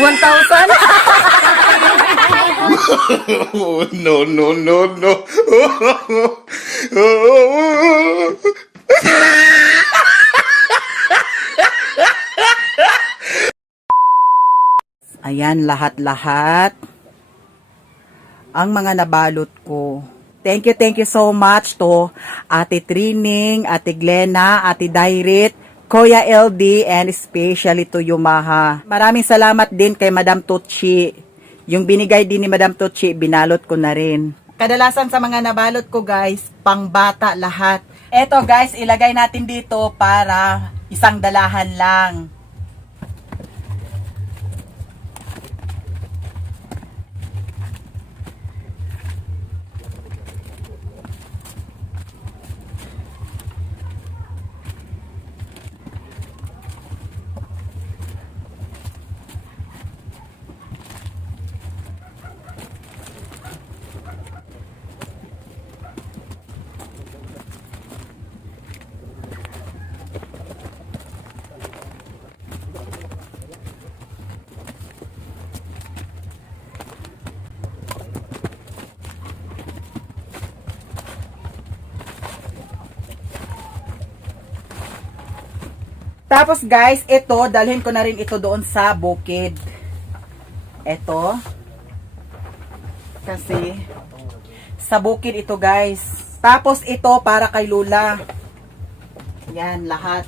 1,000? Oh, no, no, no, no. Ayan, lahat-lahat. Ang mga nabalot ko. Thank you so much to Ate Trining, Ate Glenna, Ate Dairit, Kuya LD, and especially to Yumaha. Maraming salamat din kay Madam Tucci. Yung binigay din ni Madam Tucci, binalot ko na rin. Kadalasan sa mga nabalot ko guys, pangbata lahat. Eto guys, ilagay natin dito para isang dalahan lang. Tapos guys, ito, dalhin ko na rin ito doon sa bukid. Ito. Kasi, sa bukid ito guys. Tapos ito, para kay Lula. Yan, lahat.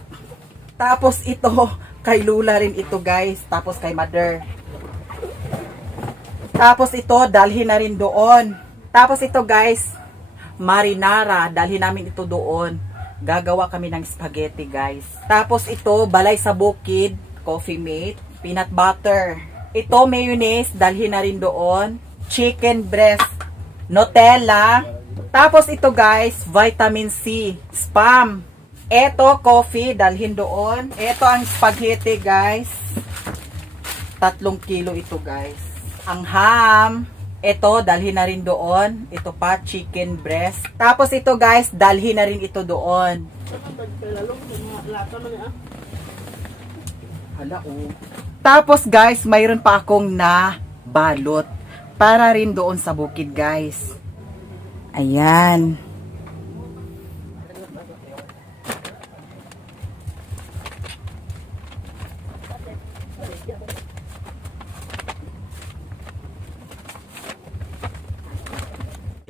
Tapos ito, kay Lula rin ito guys. Tapos kay Mother. Tapos ito, dalhin na rin doon. Tapos ito guys, marinara. Dalhin namin ito doon. Gagawa kami ng spaghetti guys. Tapos ito, balay sa bukid, Coffee Mate, peanut butter. Ito, mayonnaise, dalhin na rin doon. Chicken breast, Nutella. Tapos ito guys, vitamin C, Spam. Ito, coffee, dalhin doon. Ito ang spaghetti guys. 3 kilo ito guys. Ang ham, ito, dalhin na rin doon. Ito pa, chicken breast. Tapos ito guys, dalhin na rin ito doon. Hala, oh. Tapos guys, mayroon pa akong na balot. Para rin doon sa bukid guys. Ayan.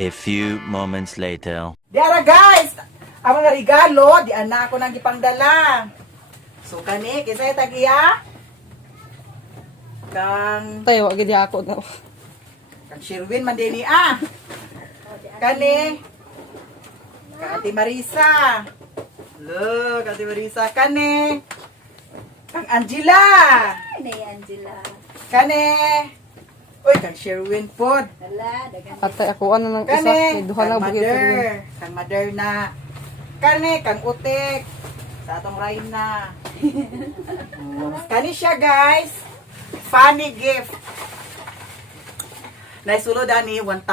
A few moments later. Diara guys, ang mga regalo, di ana ako nang gipangdala. So kani, kisay tagiya? Kang Tayo, wag gidi ako na. Kang Sherwin man din ah. Kani. Kang Ate Marisa. Look, Ate Marisa. Kani. Kang Angela. Nay Angela. Kani. Uy, kang Sherwin pod. Wala, dagan. Atay ako ano nang isa, Kani. may duha Kang lang bugay ko. Mother. Kang Mother na. Kani, kang Utek. Sa atong Raina. Kani siya guys. Funny gift. Naisulod ani 1,000.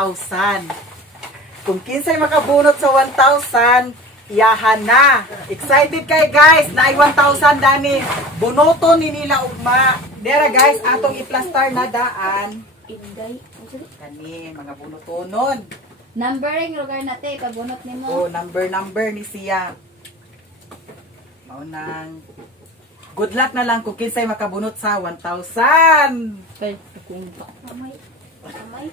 Kung kinsay makabunot sa 1,000, iyahan na. Excited kay guys, na 1,000 dani. Bunoton ni nila ugma. Dera guys, atong i-plaster na daan. Inday. Kani, mga bunotonon. Numbering lugar natin, pabunot nimo. Oh, number ni siya. Maunang. Good luck na lang kung kinsay makabunot sa 1,000. Tay, akong Amay. Amay.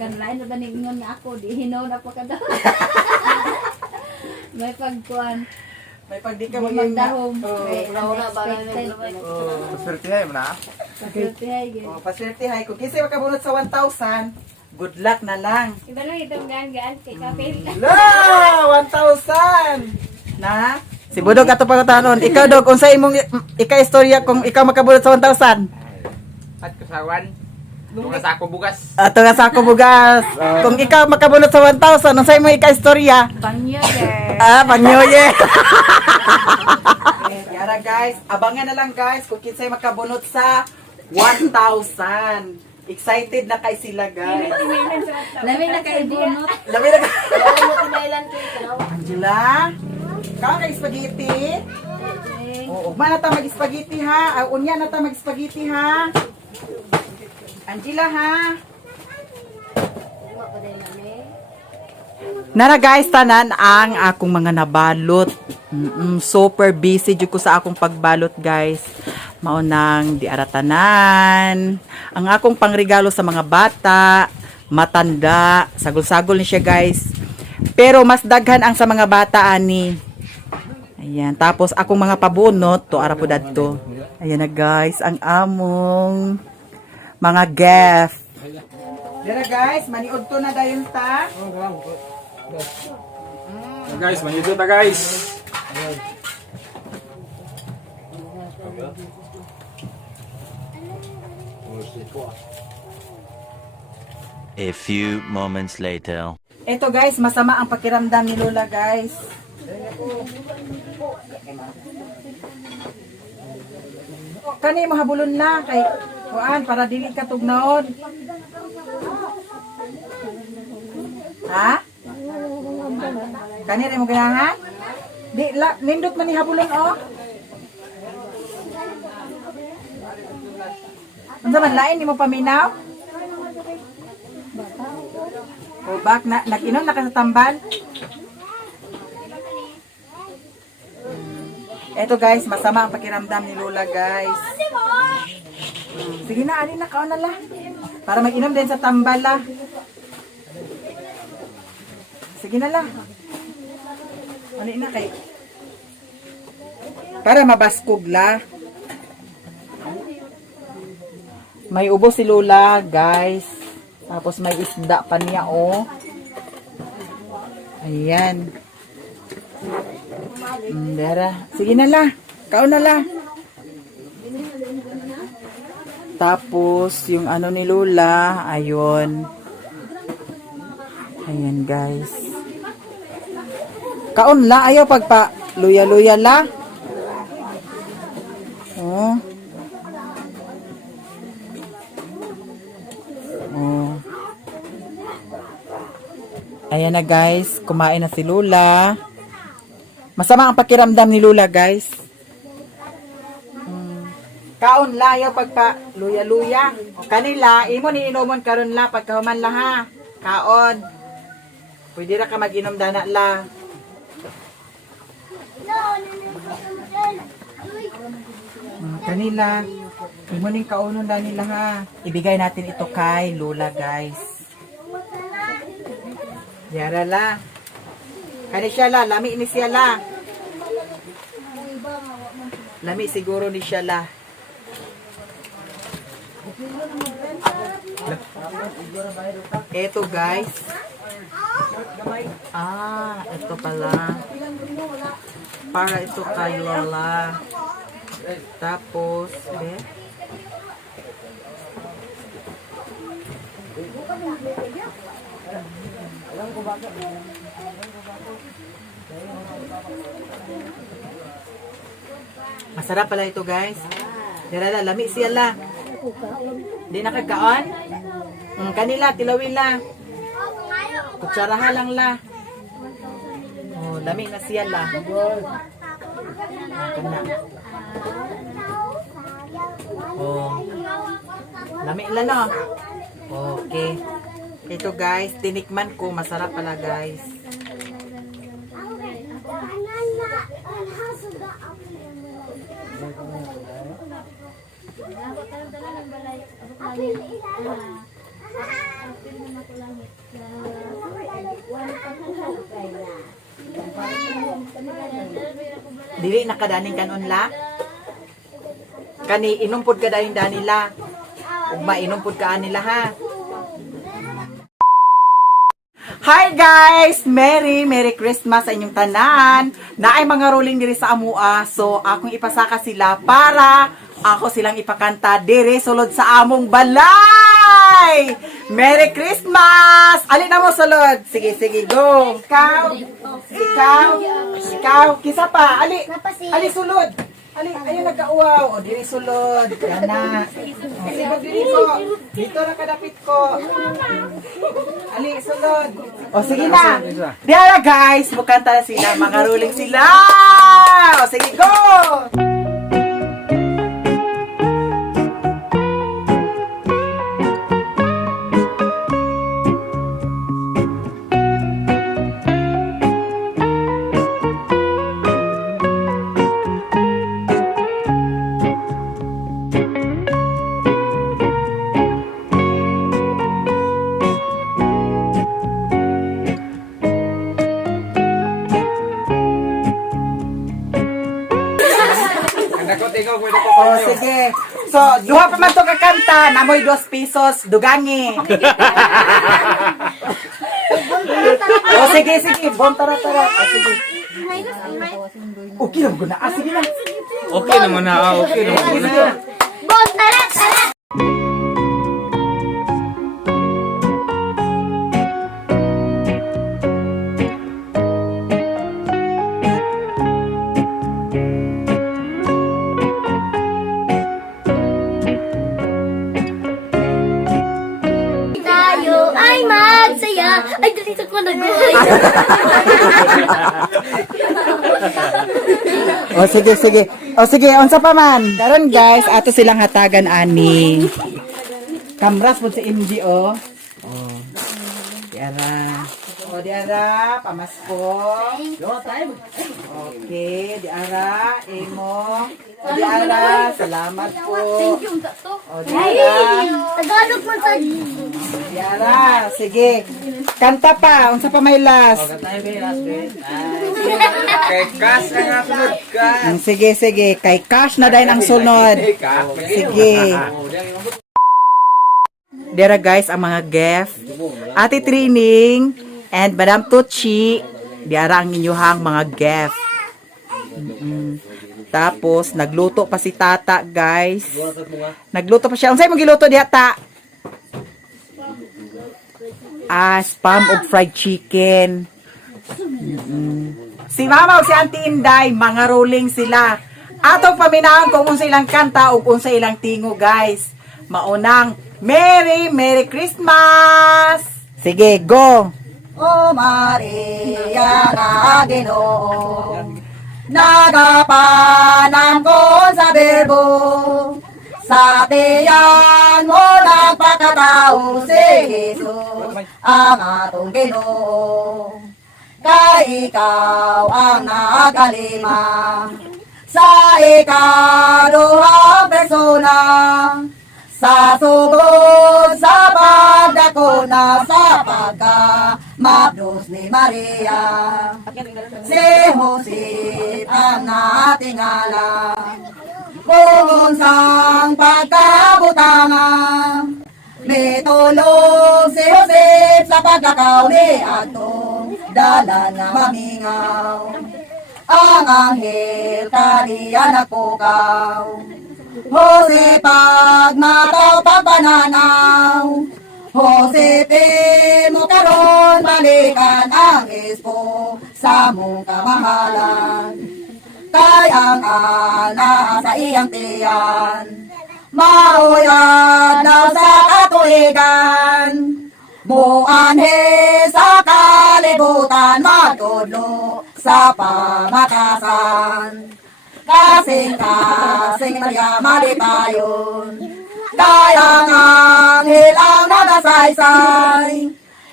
Ganlain na ba ningon nga ako, di hinaw na pa kada. May pagkuan. May pagdi ka Di maging magdahom. Oh, May unexpected. Maswertihay mo na. Pagsultihay, yun. oh, paswerte hay. Kung kinsay makabunot sa 1,000, good luck na lang. Iba lang itong gaan-gaan kay kapil. La! 1,000! Na? Si Budog ato pagkatanon. Ikaw dog, kung sa imong ika-istorya kung ikaw makabunot sa 1,000. At kasawan. Tunga sa ako bugas. Ato nga sa ako bugas. Kung ikaw makabunot sa 1,000, kung sa imong ika-istorya. Pang-year. Pang New Year. Yara guys, abangan na lang guys kung kinsay makabunot sa 1,000. Excited na kay sila guys. Lamig na kay bunot. Labi na Angela, kau kay spaghetti? Oo, ugma na ta mag-spaghetti ha. Unya na ta mag-spaghetti ha. Angela ha. Nara guys, tanan ang akong mga nabalot. Super busy jud ko sa akong pagbalot guys. Maunang di aratanan. Ang akong pangregalo sa mga bata, matanda, sagol-sagol ni siya guys. Pero mas daghan ang sa mga bata ani. Ayan, tapos akong mga pabunot to ara po dadto. Ayan na guys, ang among mga gift. Dira guys, maniud to na dayon ta. Guys, manito ta guys. A few moments later. Ito guys, masama ang pakiramdam ni Lola guys. Kani mo habulon na kay kuan para dili ka tugnaon. Ha? Kani rin mo ganahan? Di la nindot man ni habulon oh. Unsa man lain ni mo paminaw? O bak na nag-inom na ka sa tambal? Eto guys, masama ang pakiramdam ni Lola guys. Sige na, alin na kaon na la. Para mag-inom din sa tambal la. Sige na la. Alin na kay. Para mabaskog la. May ubo si Lola guys. Tapos may isda pa niya oh. Ayan. Dara. Sige na la. Kaon na la. Tapos yung ano ni Lola, ayun. Ayan guys. Kaon la, ayaw pagpa luya-luya la. Oh. Oh. Ayan na guys, kumain na si Lola. Masama ang pakiramdam ni Lola guys. Kaon la, ayaw pagpa luya-luya. O kanila, imo ni inomon karon la pagkahuman la ha. Kaon. Pwede ra ka mag-inom dana la. Kanila, imo ning kaunon da nila ha. Ibigay natin ito kay Lola guys. Yara la. Kani siya la, lami ni siya la. Lami siguro ni siya la. Eto guys. Ito pala. Para ito kay Lola. Tapos, masarap pala ito guys. Dira lami siya la. Di nakagkaon? Kanila, tilawin la. Kutsaraha lang la. Oh, lami na siya la. Kana. Oh. Lami la no. Okay. Ito guys, tinikman ko, masarap pala guys. Dili nakadaning kanon la. Kani inumpod ka dahin danila. Ug mainumpod ka anila ha. Hi guys! Merry Christmas sa inyong tanan. Naay mga rolling diri sa amua. So akong ipasaka sila para ako silang ipakanta diri sulod sa among balay. Merry Christmas! Ali na mo sulod. Sige, go. Ikaw. Kisa pa. Ali sulod. Ayun nagkauwaw. O, diri sulod. Yan na. O, sige, diri ko. Dito na kadapit ko. Ali, sulod. O, sige na. Diara guys, bukanta na sila. Mga ruling sila. O, sige, go! Ang dako tingog, may dako O, sige. So, duha pa man to kakanta. Namoy 2 pesos. Dugangi. O, sige, sige. Bon, tara. O, sige. Okay lang ko na. Sige na. Okay naman na, okay naman na. Bon, tara, tara. Tayo ay magsaya. Ay, dito ko nag-uwi. O, sige. O, sige. Unsa pa man. Karon guys, ato silang hatagan ani. Kamras po sa MGO. O. Diara. O, diara. Pamasko. Okay. Diara. Emo. O, diara. Salamat po. O, diara. Tagalog mo sa... Diara. Sige. Kanta pa. Unsa pa may last? Kay Kas ang nga sunod, Kas. Sige. Kay Cash na dahil ang sunod. Sige. Dera guys, ang mga guest. Ate Trining and Madam Tucci. Dera ang inyuhang mga guest. Tapos, nagluto pa si Tata, guys. Nagluto pa siya. Unsay mong giluto diha, Ta? Spam of fried chicken. Si Mama o si Auntie Inday, mga rolling sila. Atong paminahan kung unsa ilang kanta o unsa ilang tingo, guys. Maunang, Merry Christmas! Sige, go! O Maria na Ginoo, nagapanam ko sa berbo, sa tiyan mo nagpakatao si Jesus, ang atong Ginoo. Kay ikaw ang nagalima sa ikaduhang persona, sa sugod sa pagdako na sa pagkamabdos ni Maria. Si Jose ang natingala kung unsang pagkabutangan, mitulog si Jose sa pagkakaw ni atong dala na mamingaw. Ang anghel kaniya nagpukaw, Jose pagmataw pagpananaw, Jose mo karon balikan ang ispo sa mong kamahalan. Kay ang ana sa iyang tiyan, mauyad na sa katuigan, muanhe sa kalibutan, magtudlo sa pamatasan. Kasing Maria malipayon, kaya ang hilang nagasaysay,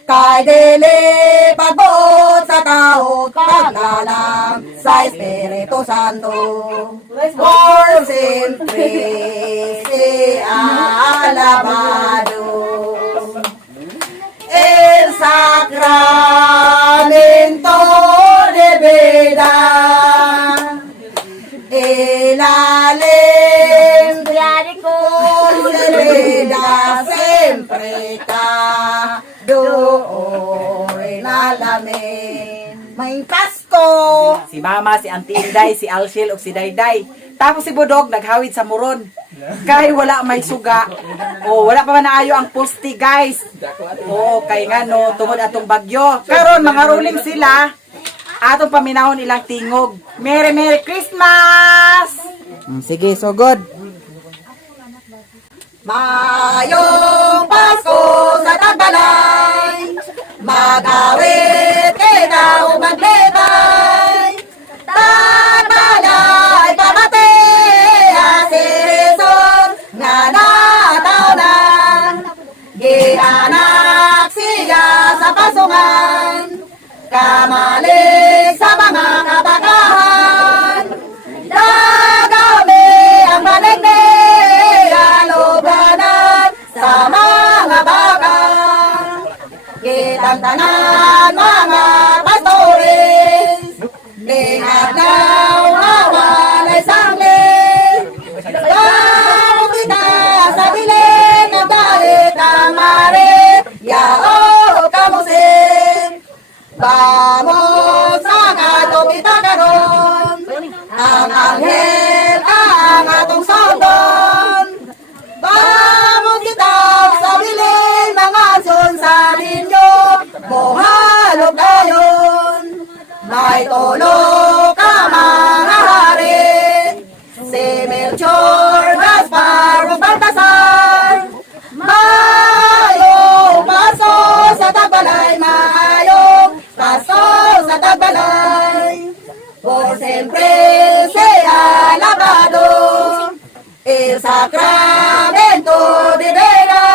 kay dili pagbuot sa tao, paglalang sa Espiritu Santo. Por siempre si alabado el sacramento de vida, el alegría de vida siempre está doon alamin. May Pasko! Si Mama, si Auntie Inday, si Alshel, o si Dayday. Tapos si Budog, naghawid sa muron. Kay wala may suga. O, wala pa man naayo ang pusti, guys. O, kay nga no, tungod atong bagyo. Karon mga ruling sila. Atong paminahon ilang tingog. Merry Christmas! Sige, so good. Mayong Pasko sa Tagbalay, mag-awit kita o maglibay. Tagbalay, pamati, si Jesus, nga nataunan. Gianak siya sa pasungan, kamalik sa mga kabakahan. Dagami ang balik ni aluganan sa mga baka. Kitang tanan mga pastores, lingadaw awalay sanglit. Bago kita sa bilin ng dalit ang mare, yao kamusin. Vamos sa katong kita karon, ang anghel ang atong sundon. Vamos kita sa bilin mga son sa ninyo, mohalog dayon. May tulog ka mga hari, si Melchor, Gaspar, ug Baltasar. Mayong Pasko sa Tagbalay, mayong Pasko sa Tagbalay. Por siempre sea alabado el sacramento de vera.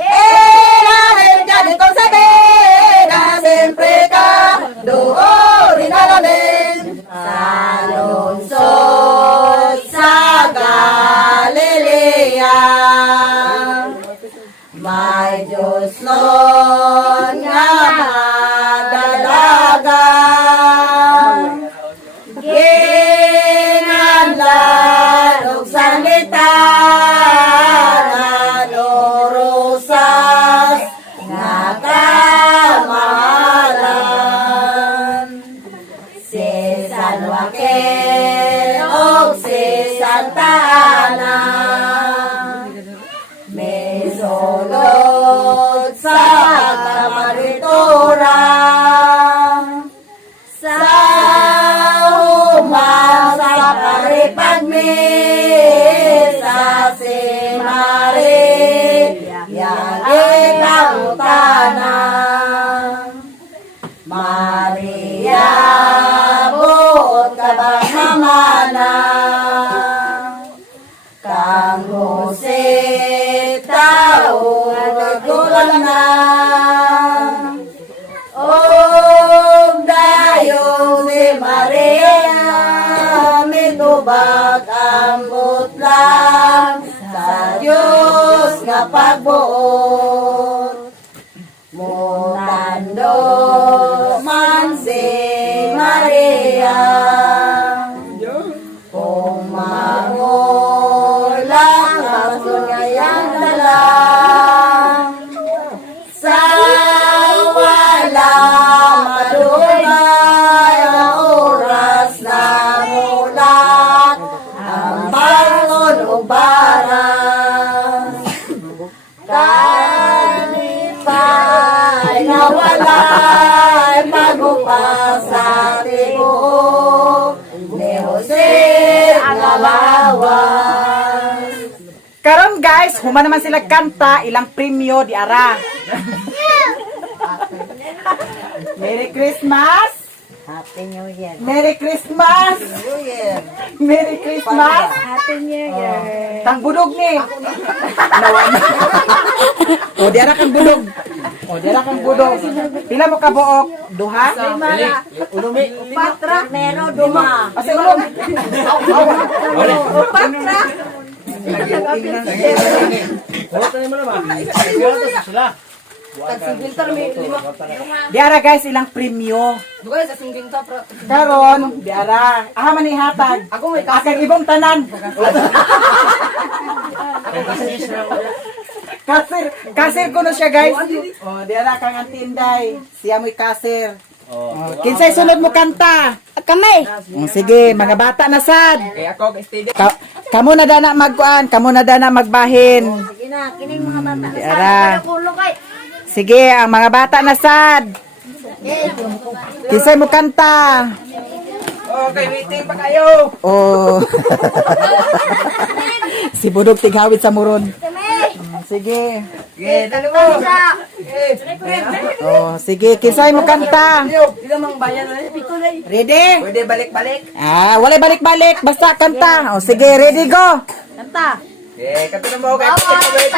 El ángel que de concebera siempre ca doon alamin. Salunsod sa Galilea, may Diyos nun nga dalaga. Ginganlan og salita nga lorosas nga kamahalan. Si San Joaquin o si Santa Ana, may sulod sa kamaritura. Sa umasa paripagmisa si Maria, yang ikautana. Maria, buot ka bang mamana? Kang Jose, tao nagkulang na. Og dayon si Maria, mitubag ang butlang sa Diyos nga pagbuot. Mutando man si Maria, kung mangulang ang sunyayang dalang. Sa wala madugay ang oras na mulat, ang bangon o baras. Kalipay na wala'y magupas sa tibuok ni Jose ang alawas. Karon guys, human naman sila kanta, ilang premyo di ara. Merry Christmas! Happy New Year. Merry Christmas! Merry Christmas! Happy New Year. Tang budog ni. Nawan. O, diara kang budog. O, diara kang budog. Pila mo ka buok? Duha? Patra, mero, duma. Kasi ulong. Patra. Diara guys, ilang premyo. Karon, diara. Aha man ihatag. Ako may akang ibong tanan. Kasir ko na siya guys. Oh, diara kang antinday. Siya mo'y kasir. Oh, kinsay sunod mo kanta? Kami. Sige, mga bata na sad. Kaya ako, steady. Kamo na dana magkuan, kamo na dana magbahin. Sige na, kining mga bata. Diara. Kulo kay. Sige, ang mga bata na sad. Kinsay mo kanta? Okay, waiting pa kayo. Oh. Si Budog tighawid sa muron. Sige. Sige, dali mo. Oh, sige, kisay mo kanta. Ready? Pwede balik-balik. Ah, wala balik-balik, basta kanta. Oh, sige, ready go. Kanta. Okay, kanta na mo. Okay, wait.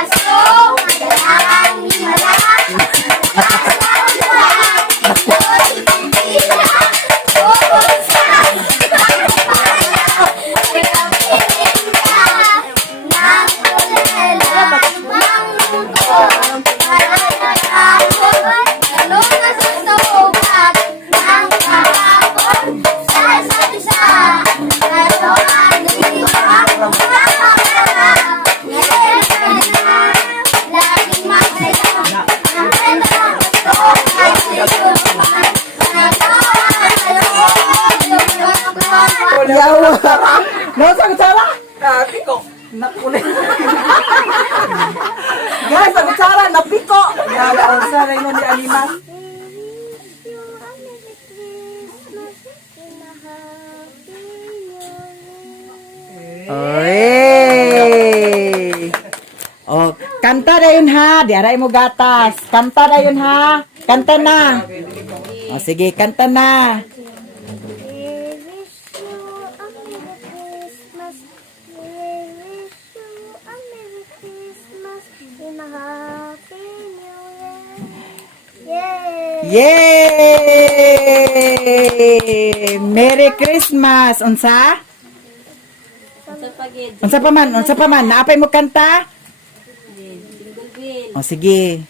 Yawa. No, sa kutsara. Piko. Nakulit. Guys, sa kutsara, napiko. Yawa, o sa rin ni Alima. Oy! Oh, kanta na yun ha. Di aray mo gatas. Kanta na yun ha. Kanta na. Oh, sige, kanta na. Yay! Merry Christmas. Unsa? Unsa pa man? Unsa pa man? Naapay mo kanta? O sige.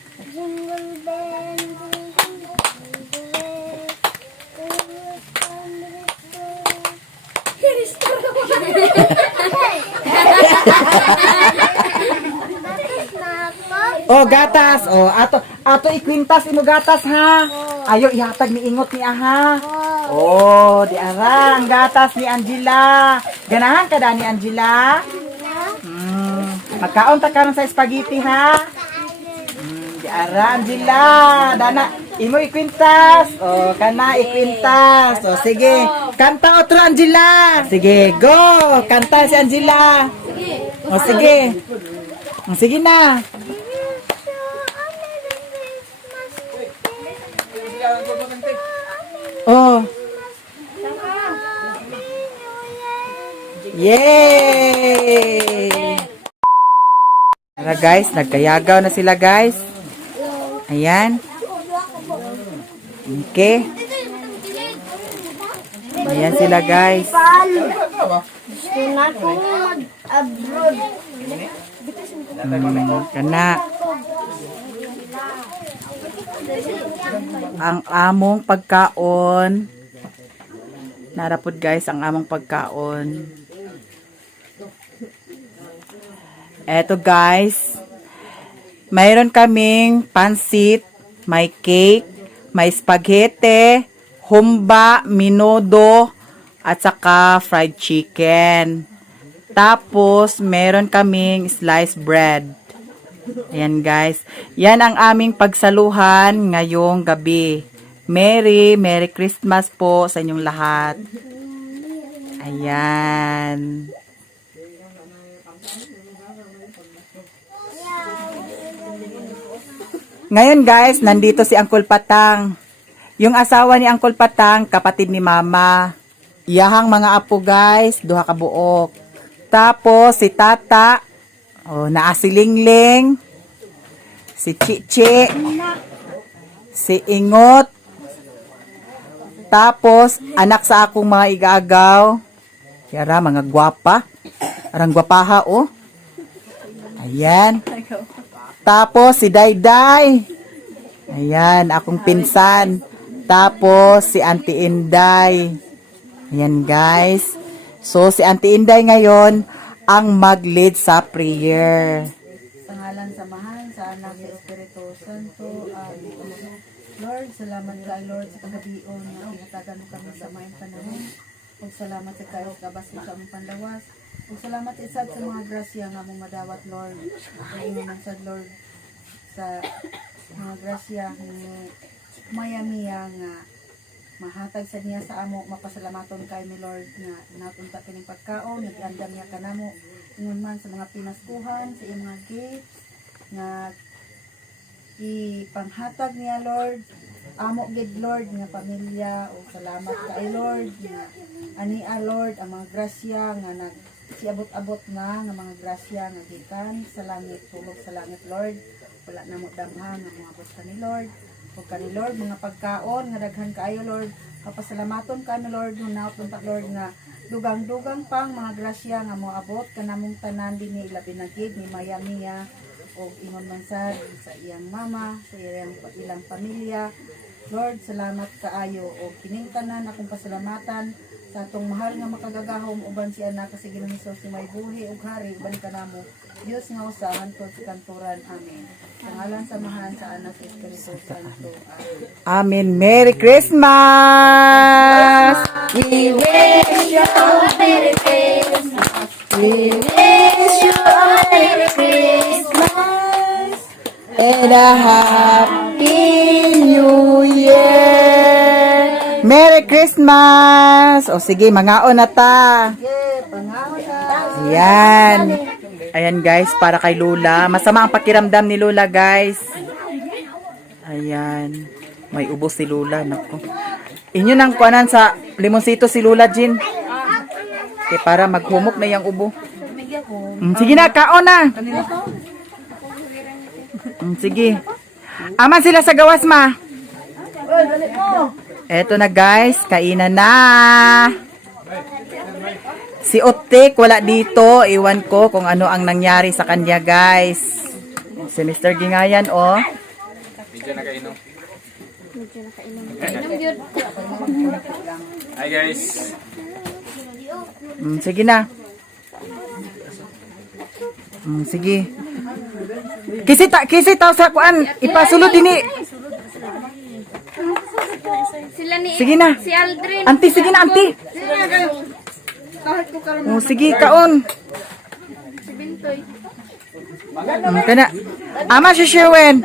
Oh, gatas. Oh, ato ikwintas imo gatas ha. Ayo ihatag ni ingot ni aha. Oh, di ara ang gatas ni Angela. Ganahan ka da ni Angela? Magkaon ta karon sa spaghetti ha. Di ara Angela. Dana imo ikwintas. Oh, kana ikwintas. Oh, sige. Kanta otro Angela. Sige, go. Kanta si Angela. Oh, sige. Oh, sige na. Oh. Yay! Tara guys, nagkayagaw na sila guys. Ayan. Okay. Ayan sila guys. Kana. Ang among pagkaon. Narapod guys ang among pagkaon. Eto guys. Mayroon kaming pansit, may cake, may spaghetti, humba, minudo, at saka fried chicken. Tapos meron kaming sliced bread. Ayan guys. Yan ang aming pagsaluhan ngayong gabi. Merry Christmas po sa inyong lahat. Ayan. Ngayon guys, nandito si Uncle Patang. Yung asawa ni Uncle Patang, kapatid ni Mama. Iyahang mga apo guys, duha ka buok. Tapos si Tata, naa si Lingling, si Chichi, si Ingot, tapos anak sa akong mga igagaw, yara mga gwapa, arang gwapaha oh. Ayan. Tapos si Dayday, ayan akong pinsan. Tapos si Auntie Inday. Ayan guys. So si Auntie Inday ngayon ang mag-lead sa prayer. Sa ngalan sa mahal, sa anak sa Espiritu Santo, Lord, salamat ka Lord sa kagabion na inatagan mo kami sa mayang panahon. Ug salamat sa kayo kabas mo sa among panlawas. Ug salamat isad sa mga grasya nga mong madawat Lord. Ug naman sa Lord sa mga grasya ni maya-miya nga mahatag sa niya sa amo, mapasalamaton kay mi Lord nga natunta kining pagkaon, nag-andam niya kanamo ingon man sa mga pinaskuhan, sa iyang mga gifts nga ipanghatag niya Lord. Amo gid Lord nga pamilya o salamat kay Lord nga ania Lord ang mga grasya nga nag siabot-abot nga mga grasya nga gikan sa langit, tulog sa langit Lord. Wala na mo damha nga mga abot kani Lord. Ug kani Lord mga pagkaon nga daghan kaayo Lord. Kapasalamaton kami Lord hunaut unta Lord nga dugang-dugang pang mga grasya nga moabot kanamong tanan dinhi labi na gid ni Mayamiya o ingon man sad sa iyang mama, sa ilang pamilya. Lord, salamat kaayo o kining tanan akong pasalamatan sa atong mahal nga makagagahom uban si anak kasi Ginoong Hesus si may buhi ug hari uban kanamo. Diyos nga usahan ko sa kanturan. Amen. Sa ngalan samahan sa anak sa Espiritu Santo. Amen. Amen. Merry Christmas! We wish you a Merry Christmas. We wish you a Merry Christmas. And a Happy New Year! Merry Christmas! O sige, mangaon na ta. Yeah, pangahon na. Ayan. Ayan guys, para kay Lola. Masama ang pakiramdam ni Lola guys. Ayan. May ubo si Lola. Naku. Inyo nang kuanan sa limonsito si Lola Jean. Okay, para maghumok na yung ubo. Sige na, kaon na. Sige. Aman sila sa gawas ma. Eto na guys, kainan na. Si Otik wala dito. Iwan ko kung ano ang nangyari sa kanya guys. Si Mr. Gingayan oh. Medyo nakainom. Hi guys. Sige na. Sige. Kisi taw sa kuan. Ipasulod din Sila ni Sige na. si Aldrin. Auntie, sige na auntie. Sige, kaon. Si Bintoy. Kana. Ama si Sherwin.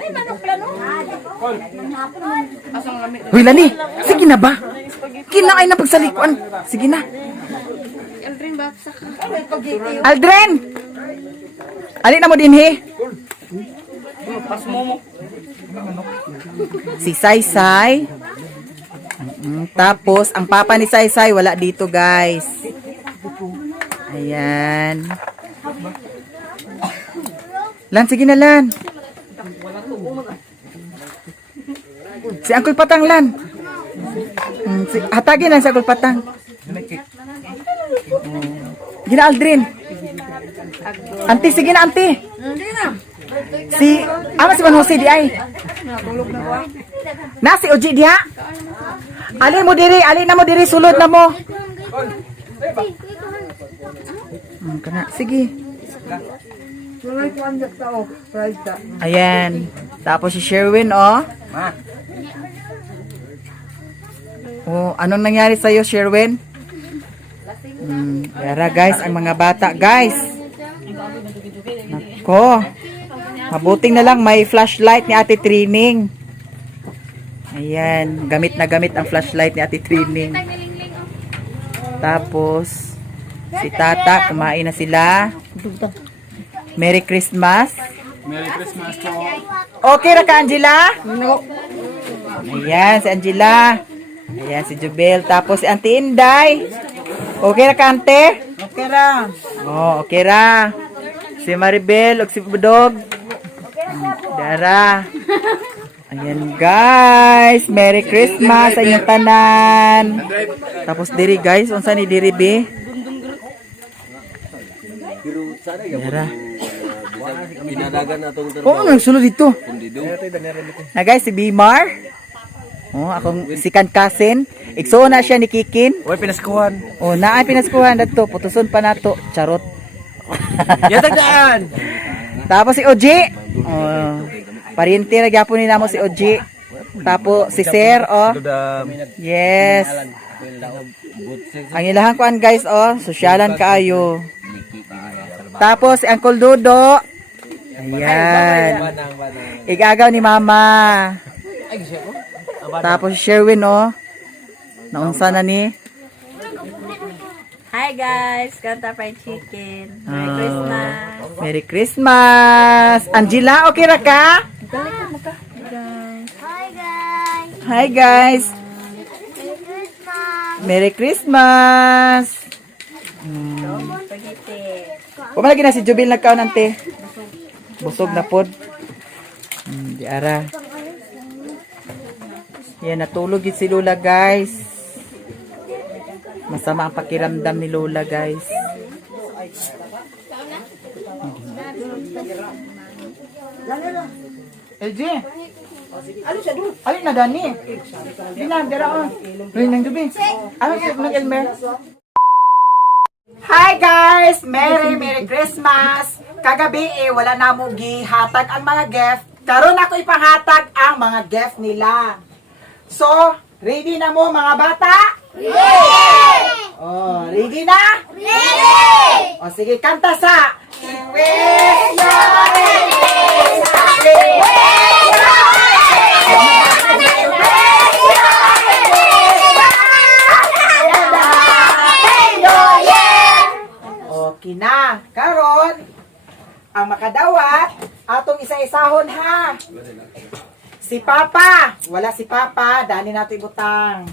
Hoy, Lani. Sige na ba? Kinaay na pagsalikuan. Sige na. Aldrin ba sa Aldrin! Ali na mo din, he. Si Saysay. Tapos, ang papa ni Saysay wala dito, guys. Ayan. Lan, sige na, Lan. Si Uncle Patang, Lan. Hatagin lang si Uncle Patang. Gina, Aldrin. Auntie, sige na, auntie. Si, si Man Jose di ay. Na, si Oji diha. Ali na mo diri, sulod na mo. Kana, sige. Ayan. Tapos si Sherwin, oh. Oh, anong nangyari sa'yo, Sherwin? Yara, guys, ang mga bata, guys. Nako. Mabuting na lang may flashlight ni Ate Trining. Ayan, gamit na gamit ang flashlight ni Ate Trining. Tapos si Tata, kumain na sila. Merry Christmas. Merry Christmas po. Okay ra ka, Angela? No. Ayan, si Angela. Ayan, si Jubel. Tapos si Auntie Inday. Okay ra ka, Ante? Okay ra. Oh, okay ra. Si Maribel o si Budog. Dara. Ayan guys, Merry Christmas sa inyong tanan. Tapos diri guys, unsa ni diri be? Dara. Oh, nagsulod dito. Na guys, si Bimar. Oh, akong sikan kasin. Igsuon na siya ni Kikin. Oy, pinaskuhan. Oh, naay pinaskuhan dadto, putuson pa nato. Charot. Yatagdaan. Tapos si Oji. Oh, pariente na gyapon ni namo si Oji. Tapos si Sir, oh. Yes. Ang ilahan kuan guys, oh, sosyalan kaayo. Tapos si Uncle Dodo. Ayan. Igagaw ni Mama. Tapos si Sherwin, oh. Naunsa na ni? Hi guys, kanta fried chicken. Merry Ah. Christmas. Merry Christmas! Angela, okay ra ka? Hi guys. Hi guys! Merry Christmas! Spaghetti. Pumalagi na si Jubil nagkaon ante. Busog na pod. Di ara. Yan, natulog yun si Lola guys. Masama ang pakiramdam ni Lola guys. LG! Alin na Dani? Di na, dira on. Rin ng Jubil. Ano si ng Elmer? Hi guys! Merry Christmas! Kagabi wala na mo gihatag ang mga gift. Karon ako ipanghatag ang mga gift nila. So, ready na mo mga bata? Ready! Oh, ready na? Ready! O sige, kanta sa wish you happy Okay na. Karon, ang makadawat, atong isa-isahon ha. Si Papa. Wala si Papa. Dani nato ibutang.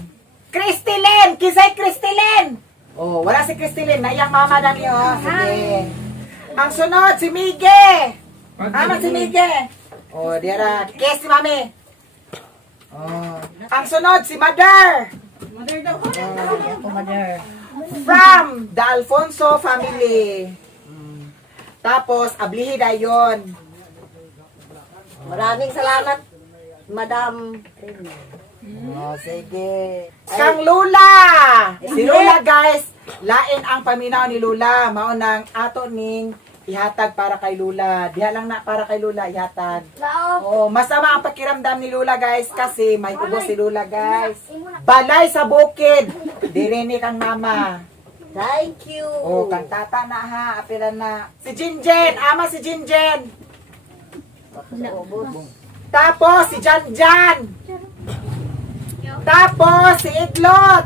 Cristilin! Kisay Cristilin! Oh, wala si Cristilin. Naiyang mama dani oh. Sige. Ang sunod, si Mige. Mama si Mige. Oh, diara. Kiss si Mami. Oh. Ang sunod, si Mother. Mother daw. Oh, Mother. From the Alfonso family. Tapos, ablihi na yun. Maraming salamat, Madam. Oh, sige. Kang Lula! Si Lula, guys, lain ang paminaw ni Lula. Maunang ato ning ihatag para kay Lula. Diha lang na para kay Lula ihatag. Oh, masama ang pakiramdam ni Lula, guys, kasi may ubo si Lula, guys. Balay sa bukid. Dirini kang mama. Thank you. Oh, kang tata na ha. Apilan na. Si Jinjen. Ama si Jinjen. Tapos, si Janjan. Tapos, si Iglot.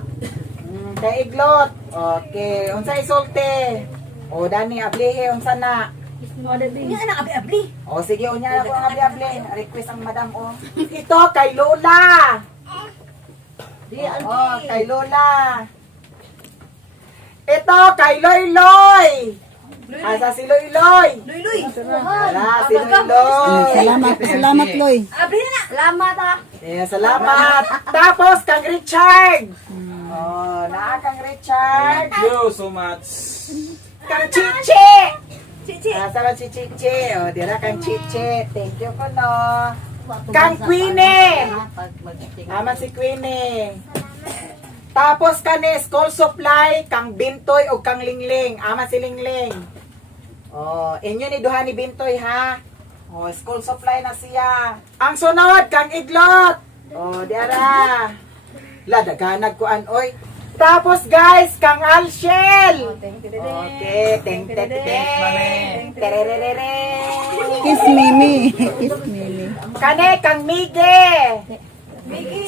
Kay Iglot. Okay. Unsa isulti? O, Dani, ablihe. Unsa na? Yan ang abi-abli. O, sige. Unya na ko ang abli. Request ang madam, o. Ito, kay Lola. O, kay Lola. Ito, kay Loy Loy. Asa si Loy Loy? Luy-luy. Wala, si Loy Loy. Salamat, Loy. Abli na. Salamat ah. Yeah, salamat. Tapos, kang Richard. Oh, naa kang Richard. Thank you so much. Kang Chichi. Chichi. Nasa ka si Chichi. Oh, dira kang Chichi. Thank you po, no. Kang Queenie. Tama si Queenie. Tapos, kani, school supply, kang Bintoy o kang Lingling. Ama si Lingling. Oh, inyo ni duha ni Bintoy, ha? Oh, school supply na siya. Ang sunod, kang Iglot. Oh, diara. Ladaganag ko oy. Tapos guys, kang Alshel. Okay, teng teng teng. Tererere. Kiss Mimi. Kiss Mimi. Kane, kang Mige.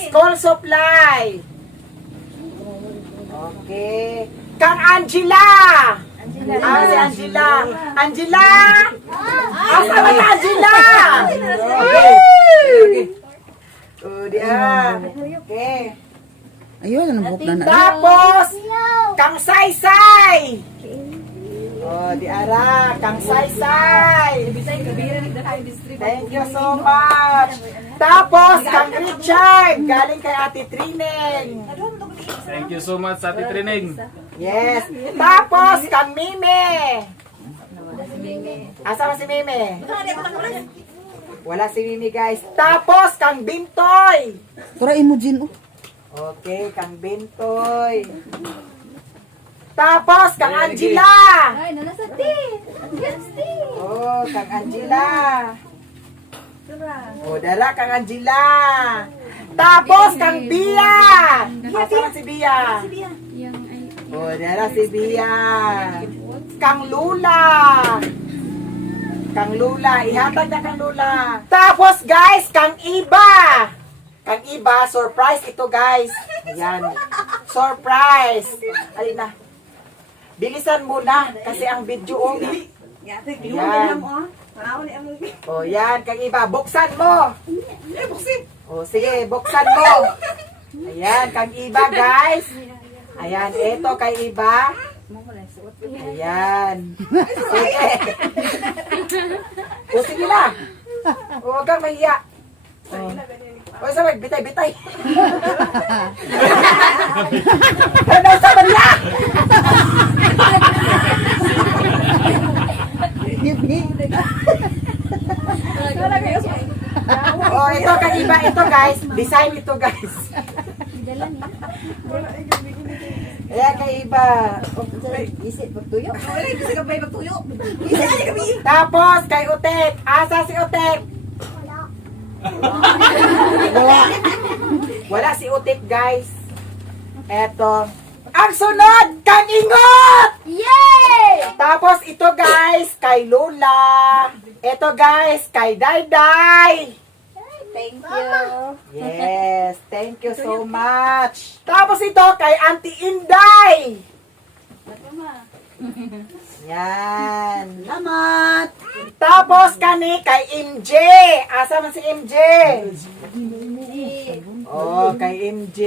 School supply. Okay. Kang Angela. Ah, si Angela. Angela! Asa ba si Angela? Okay. Oh, diyan. Okay. Ayun, nabuk na na. Tapos, kang Saysay. Oh, di ara, kang Saysay. Thank you so much. Tapos, kang Richard. Galing kay Ate Trineng. Thank you so much, Ate Trining. Yes. Tapos, kang Mime. Asa ba si Mime? Wala si Mime, guys. Tapos, kang Bintoy. Tura emojin oh. Okay, kang Bintoy. Tapos, kang Angela. Ay, nalasa din. Yes, din. Oh, kang Angela. Oh, dara kang Angela. Tapos, kang Bia. Asa si Bia? Yung ay, Oh, dara si Bia. Kang Lula. Kang Lula. Ihatag na kang Lula. Tapos, guys, kang Iba. Kang Iba, surprise ito, guys. Ayan. Surprise! Alin na. Bilisan muna kasi ang video Yan. O yan, kang iba. Buksan mo. O sige, buksan mo. Ayan, kang iba guys. Ayan, eto kay iba. Ayan. Sige. O sige na. O huwag kang mahiya. O sabay, bitay-bitay. Ano sa banda? Oh, ito kay iba ito guys. Design ito guys. Ayan kay iba. Tapos kay Utek. Asa si Utek? Wala si Utek guys. Eto. Ang sunod, kang ingot! Yay! Tapos ito guys, kay Lola. Ito guys, kay Dayday. Thank you. Yes, thank you so much. Tapos ito kay Auntie Inday. Yan. Salamat. Tapos kani kay MJ. Asa man si MJ? Oh, kay MJ.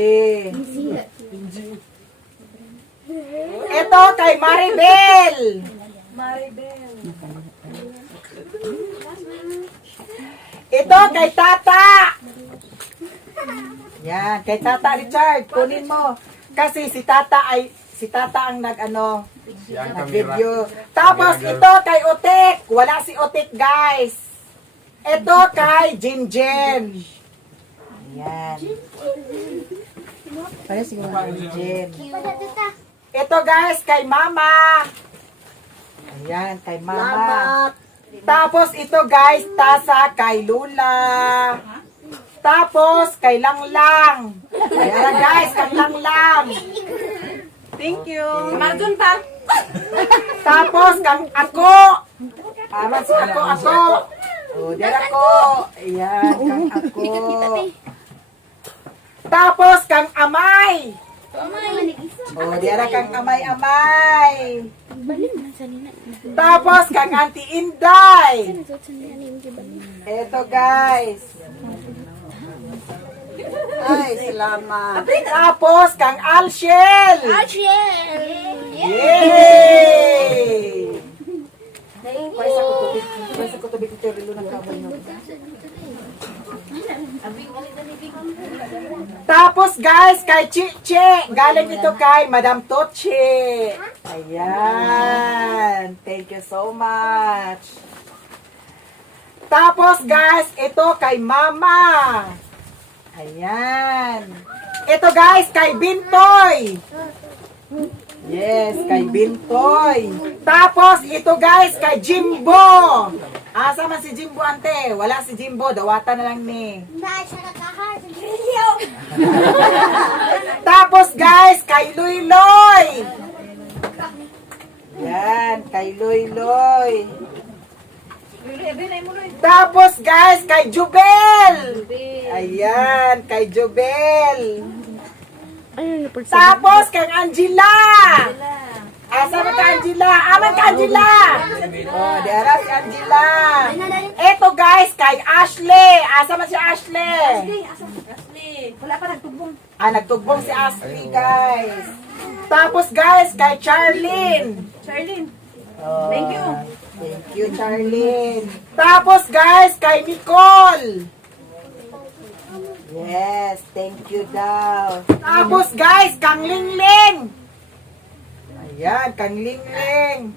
Ito kay Maribel. Ito kay Tata. Yan, kay Tata Richard, kunin mo. Kasi si Tata ang nag-video. Tapos ito kay Otek. Wala si Otek, guys. Ito kay Jinjen. Ayan. Pare siguro Jinjen. Ito guys, kay Mama. Ayan, kay Mama. Tapos ito guys, tasa kay Lula. Tapos kay Langlang. Ayan guys, kay Langlang. Thank you. Tapos kang ako. Mas ako. Oh, diyan ako. Ayan, kang ako. Tapos kang Amay. Oh, diyan kang Amay. Tapos kang Auntie Inday. Eto guys. Ay, salamat. Tapos kang Alshel. Yay! Pwesa ko tubig ito rilo ng kamay mo. Tapos guys, kay Chiche. Galing ito kay Madam Tochi. Ayan. Thank you so much. Tapos guys, ito kay Mama. Ayan. Ito guys, kay Bintoy. Yes, kay Bintoy. Tapos, ito guys, kay Jimbo. Asa man si Jimbo, ante? Wala si Jimbo, dawatan na lang ni. Tapos guys, kay Loy. Yan, kay Loy. Tapos guys, kay Jubel. Ayan, kay Jubel. Tapos kay Angela. Asa ba ka Angela? Aman ka Angela. Oh, diara si Angela. Ito guys, kay Ashley. Asa man si Ashley? Wala pa nagtubong. Nagtugbong si Ashley guys. Tapos guys, kay Charlene. Oh, thank you. Thank you, Charlene. Tapos guys, kay Nicole. Yes, thank you daw. Tapos guys, kang Lingling. Ayan, kang Lingling.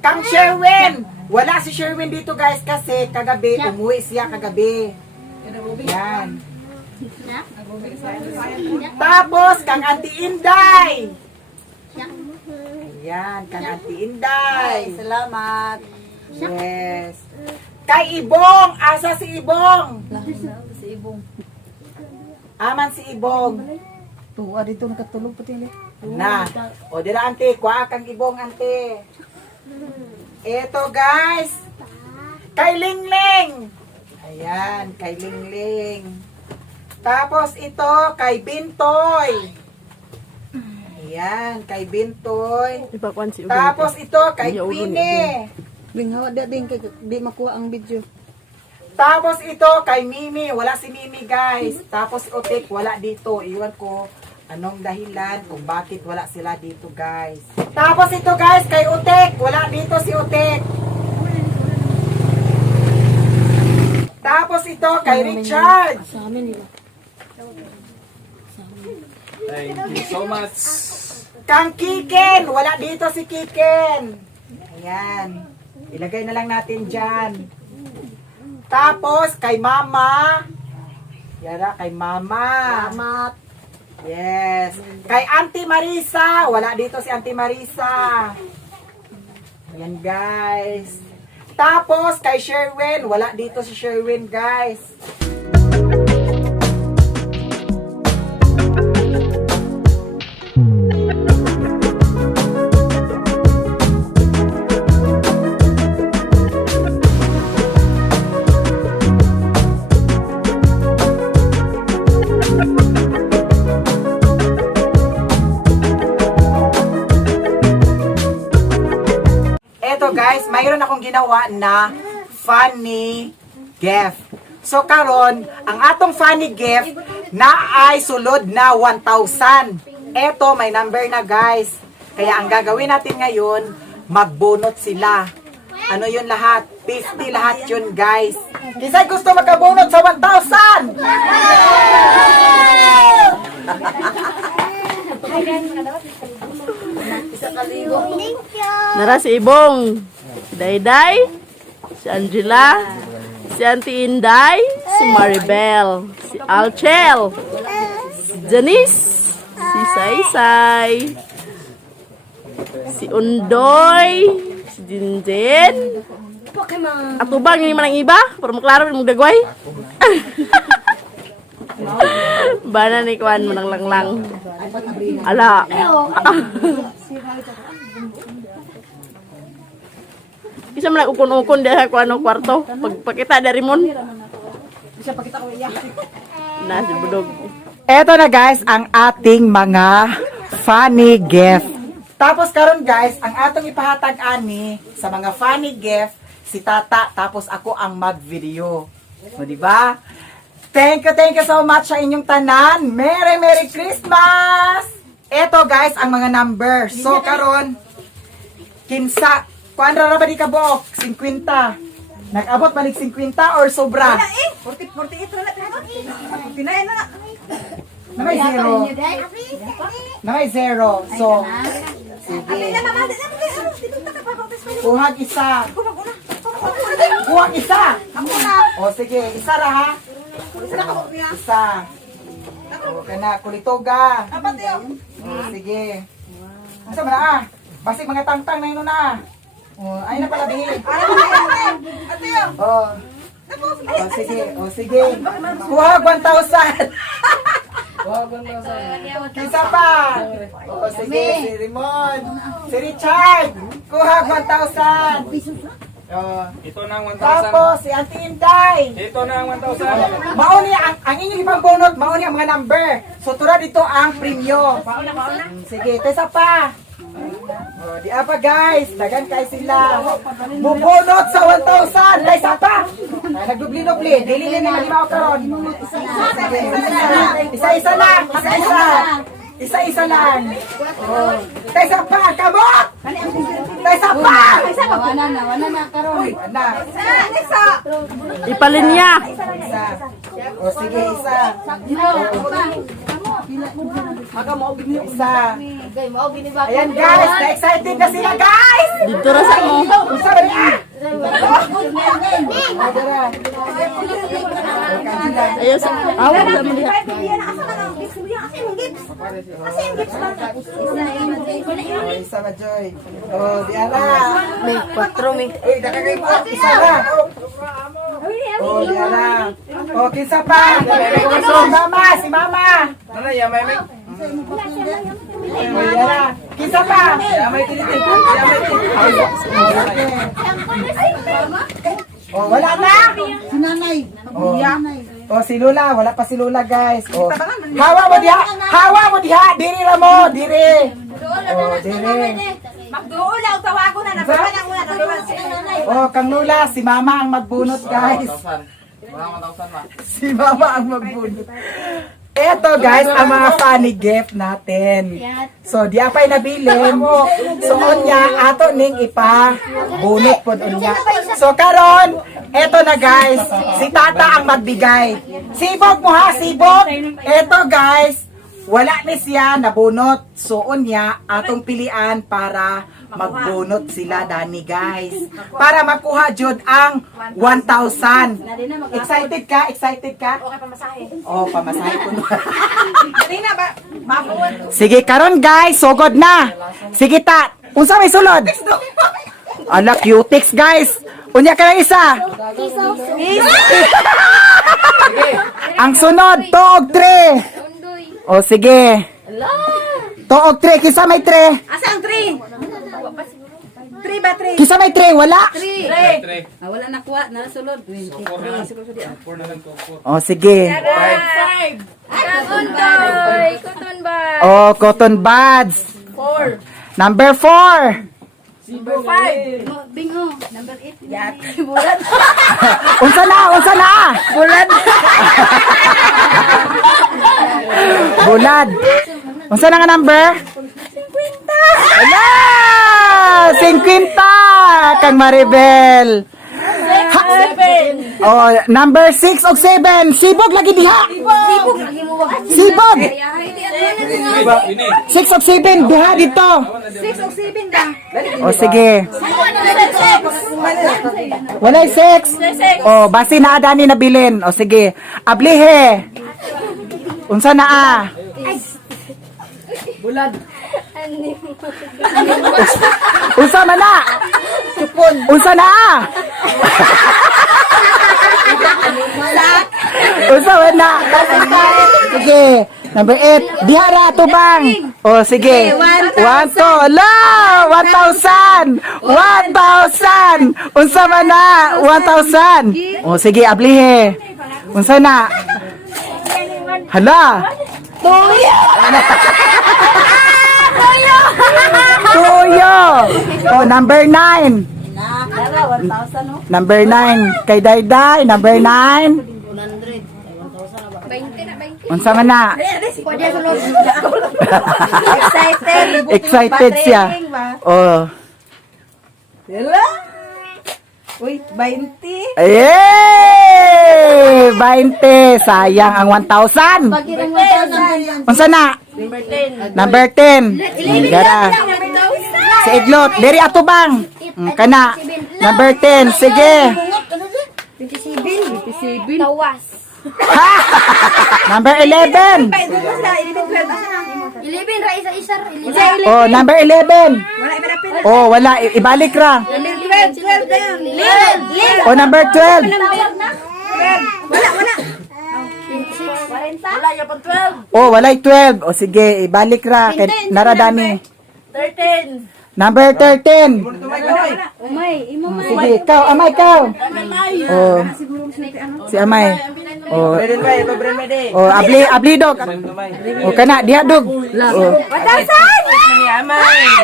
Kang Sherwin. Wala si Sherwin dito guys kasi kagabi, umuwi siya kagabi. Ayan. Tapos, kang Auntie Inday. Ayan, kang Auntie Inday. Salamat. Yes. Kay Ibong. Asa si Ibong? Aman si Ibong. Tuwa dito nakatulog pati niya. Na. O, dira ante. Kuha kang Ibong ante. Eto guys. Kay Lingling. Ayan, kay Lingling. Tapos ito, kay Bintoy. Ayan, kay Bintoy. Ipakuan si Tapos ito, kay Queenie. Bing, hawa da, Bing, kay di makuha ang video. Tapos ito, kay Mimi. Wala si Mimi, guys. Tapos si Otik, wala dito. Iwan ko anong dahilan kung bakit wala sila dito, guys. Tapos ito, guys, kay Otik. Wala dito si Otik. Tapos ito, kay Richard. Thank you so much. Kang Kiken. Wala dito si Kiken. Ayan. Ilagay na lang natin dyan. Tapos, kay Mama. Yara, kay Mama. Salamat. Yes. Kay Auntie Marisa. Wala dito si Auntie Marisa. Ayan, guys. Tapos, kay Sherwin. Wala dito si Sherwin, guys. Eto guys, mayroon akong ginawa na funny gift. So karon, ang atong funny gift na ay sulod na 1,000. Eto, may number na guys. Kaya ang gagawin natin ngayon, magbunot sila. Ano yun lahat? 50 lahat yun guys. Kisay gusto magkabunot sa 1,000? Nara si Ibong, si Dayday, si Angela, si Auntie Inday, si Maribel, si Alchel, si Janice, si Saysay, si Undoy, si Jinjen. Ato ba yung manang iba? Para maklaro mo gagaway? Bana ni Kwan manang lang. Ala. Isa man ukon-ukon diha ko ano kwarto. Pagpakita dari mon. Isa pakita ko iya. Na si Budog. Eto na guys, ang ating mga funny gift. Tapos karon guys, ang atong ipahatag ani sa mga funny gift si Tata, tapos ako ang mag-video. O di ba? Thank you so much sa inyong tanan. Merry Christmas! Eto guys, ang mga number. So karon, kinsa, kuan ra ba di ka buok? 50. Nag-abot ba 50 or sobra? 48 na lang. 49 na lang. May zero. May zero. So, sige. Kuhag isa. Kuhag isa. O sige, isa ra ha. Isa. O kana kulitoga. O sige. Asa man ah? Basig mga tangtang na yun na. O ay na pala bihi. O. O sige, o sige. Kuhag 1,000. Isa pa. O sige, si Raymond. Si Richard. Kuhag 1,000. Oh. Ito na ang 1,000. Tapos si Auntie Inday. Ito na ang 1,000. Mauni ang inyong ibang bunot, mauni ang mga number. So tura dito ang premyo. Sige, tesa pa. Oh, di apa guys, dagan kay sila. Bubunot sa 1,000, dai sa pa. Nagdubli-dubli, dili na malimaw karon. Isa-isa lang, isa-isa. Isa-isa lang. Oh, tesa pa, kabot. Tesa pa. Wala na karon. Uy, ana. Ipalinya. Isa. O sige, isa. Isa. Ayan guys, na-excited na sila guys! Dito ra sa mo. Isa ba niya? Ayo sa awak sa mo diha. Isa ba, Joy? O, di ala. May 4 mi. Uy, nakagay po. Isa na. O, di ala. O, kinsa pa? Si mama, si mama. Ano ya, may may. O, di ala. Kinsa pa? Ya may tinitin. Ya may tinitin. O, wala na. Si nanay. O, si Lula. Wala pa si Lula, guys. O, hawa mo diha. Hawa mo diha. Diri ra mo. Diri. Oh, dire. Magduulaw, tawago na. Nababan ang una. Oh, Kang Lula, si Mama ang magbunot, guys. Si Mama ang magbunot. Eto guys, ang mga funny gift natin. So, di apay nabilin. So, onya, ato ning ipa bunot po onya. So, karon, eto na guys, si Tata ang magbigay. Sibog mo ha, sibog. Eto guys, wala ni siya nabunot. So, onya, atong pilian para magbunot sila dani guys. Para makuha jud ang 1,000. Excited ka? Excited ka? Okay, pamasahe. Oh, pamasahe ko na. Dali na ba? Mabuot. Sige, karon guys, sugod na. Sige ta, unsa may sulod? Ala, cutix guys. Unya ka lang isa. Ang sunod, tuog 3. O sige. Tuog 3, kisa may 3. Asa ang 3? 3 ba 3? Kisa may 3, wala. Wala na kuha, nasulod. 23. O sige. Cotton boy! Cotton boy! O, cotton buds. 4. Number 4. Bingo. Number 8. Yan. Unsa na, unsa na? Bulad. Unsa na nga number? 50. Ala! 50 Kang Maribel. Oh, number 6 o 7. Sibog lagi diha. Sibog. 6 o 7 diha dito. 6 o 7 lang. O sige. Walay 6. O basi na ada ni nabilin. O sige. Ablihe. Unsa na ah? Unsa man na? Unsa na ah? Unsa man na? Sige. Number 8. Dihara tubang. O sige. 1 2. La! 1,000. 1,000. Unsa man na? 1,000. O sige, ablihe. Unsa na? Hala. Tuyo. Oh, number 9. Number 9. Kay Dayday, number 9. 20 na, 20. Unsa man na? Pwede sunod. Excited. Excited siya. Oh. Uy, 20. Yay! 20. Sayang ang 1,000. Unsa na? Number 10. Gara. Si Iglot. Diri ato bang? Kana. Number 10. Sige. 27. Tawas. Number 11. 11 ra isa-isa. Oh, number 11. Oh, wala. Ibalik ra. 12 na yun. Oh, number 12. Wala. 40. Oh, walay 12. O sige, ibalik ra. Kay naradani. 13. Number 13. Umay, imo may. Sige, ikaw, amay, ikaw. Oh, si amay. Oh, oh, abli dog. Oh, kana, diha dog. Oh.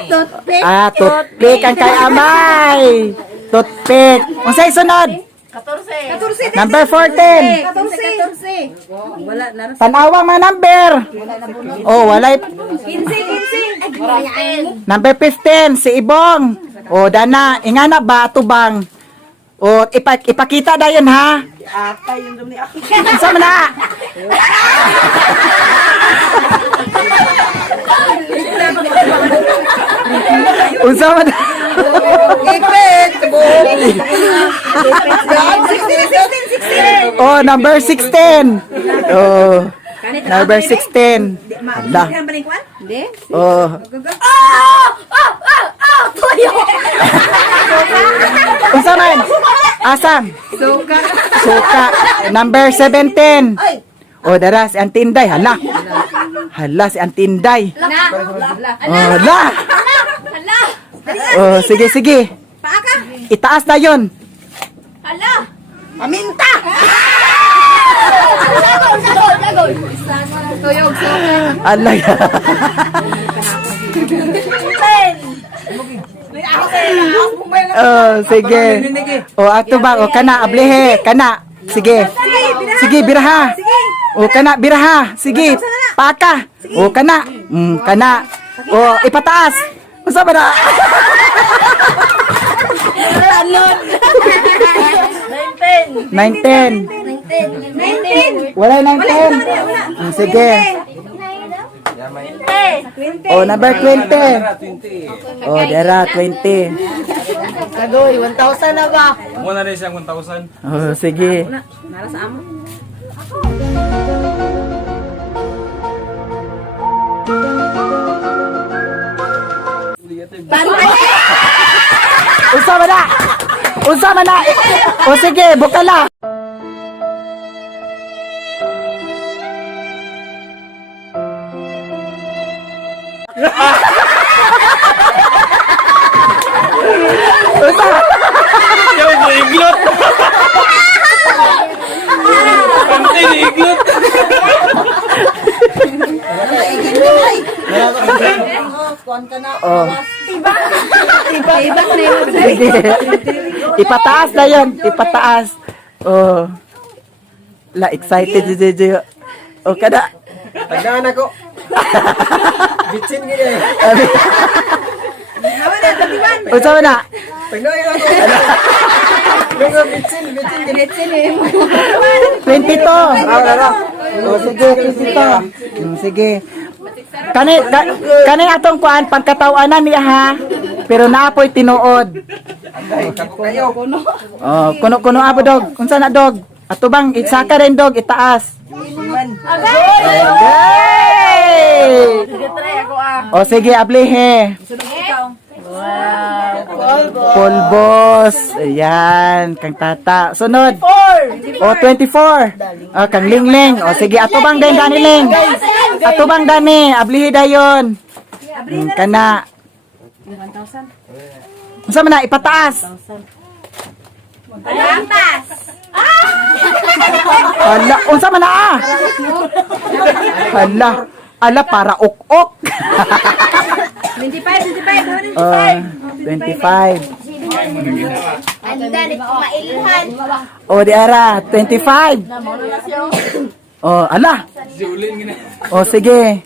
Toothpick. Ah, toothpick ang kay amay. Toothpick. Unsay sunod? 14. Number 14. 14. Wala na. Tanawang mga number. Oh, walay. 15. Number 15, si Ibong. O, dana, ingana ba, tubang? O, ipakita dayon ha. Isa mo na. Unsa man? Oh, number 16. Oh, number 16. Hala. Oh. Tuyo. Unsa man? Asam? Suka. Number 17. Oh, dara si Antinday. Hala. Hala si Antinday. Oh, hala. Hala. Oh, sige, sige. Itaas na 'yon. Hala. Paminta. Sagol. Tuyog. Alay. Oh, sige. Oh, ato ba? O, kana, ablihe. Kana. Sige. Sige, biraha. O, kana, biraha. Sige. Paka. O, kana. Kana. O, ipataas. Usa ba na? 19. Wala 19. Sige. Oh, number 20. Oh, dera 20. Kagoy, 1,000 na ba? Muna na siyang 1,000. Oh, sige. Unsa man na? Unsa man na? O sige, bukala. Unsa? Yung iglot! Pantay ni iglot! Oh. Ibak na yun. Sige. Ipataas na yun. Ipataas. Oh. La, excited si Jeje. O, kada. Tagdaan ako! Bitsin gini! Unsa man na? Tagdaan ako! Yung bitsin gini! 22. O, sige, 22. Sige. Kani atong kuan pangkatawanan niya ha. Pero naapoy tinuod. Oh, kuno abo dog. Unsa na dog? Ato bang isaka rin dog itaas. Agay! O sige, ablihe. Polbos. Ayan, kang tata. Sunod. O, 24. O, kang lingling. O, sige, ato bang din gani ling? Ato bang gani? Ablihi dayon. Kana. 1,000. Unsa man na ipataas? Hala, unsa man na ah? Hala, ala para ok-ok. 25. 25. Anda, di ko mailhan. O, di ara, 25. O, ala. O, sige.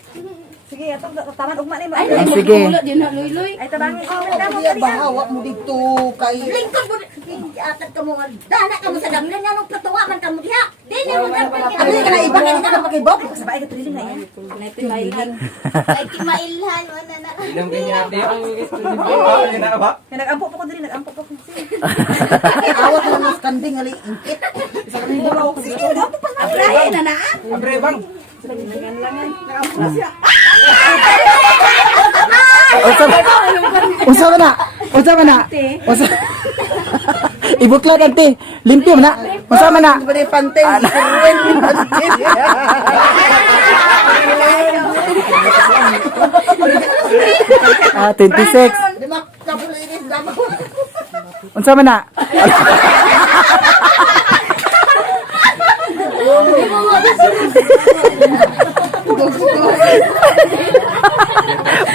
Sige, atong taman ugma ni mo. O, sige. Ay tabangin ko man damo Iya bahawa mo dito kay Lingkod mo. Atag ka mo. Dana ka mo sa damnan nga nung patuwa man ka mo diha. Dili mo na. Abi ka na iba ka na makibok. sabay ka tuloy na yan. Ay, kimailhan. Wala na. Ilang ganyan natin ang istorya na ba? Kaya nag-ampo pa ko diri, nag-ampo pa ko. Awat mo mas kanding ali ingkit. Abrahe na na. Abre bang! Unsa man na? Unsa man na? Unsa? Ibuklat ante. Limpyo man na. Unsa man na? Ba ni pantay? Kurwen ni pantay. Ah, 26. Di makapulinis dapat. Unsa man na?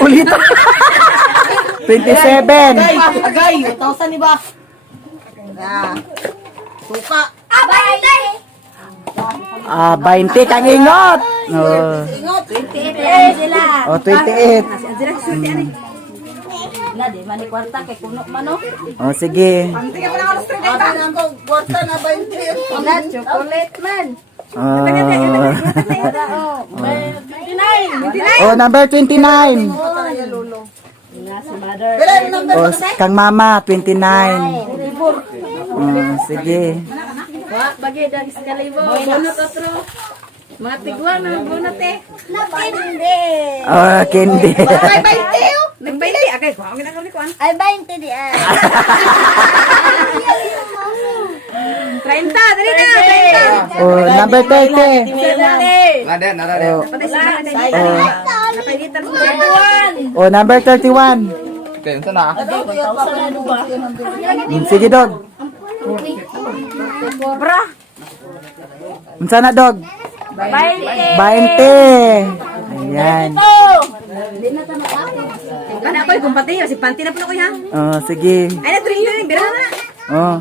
Ulit. 27. Agay, 1,000 ni ba? Ah. Suka. Ah, 20 kang ingot. Oh, Ingot. oh 28. Na di man ni kwarta kay kuno man no. Oh, sige. Abi na ko kwarta na 20. Na chocolate man. Oh, 29. oh number 29. Nga si mother. Wala yung number Oh, kang mama 29. Oh, sige. Wa bagay dag sa kalibo. Bunot otro. Mga tigwa na bunot eh. Napindi. Oh, candy. Ay, 20. Nagbaili agay ko. Ang ginagawa ni ko. Ay, 20 di ay. 30, dali na, 30. Oh, number 30. Nada, nada. Oh, Patay sa mga dali. oh, Napagitan mo. oh, number 31. Okay, ito na. Sige, dog. Unsa na, dog? 20. Ayan. Kana ako yung pati, si Panty na po na ko ha. Oh, sige. Ay na tuloy tuloy, bira na. Oh.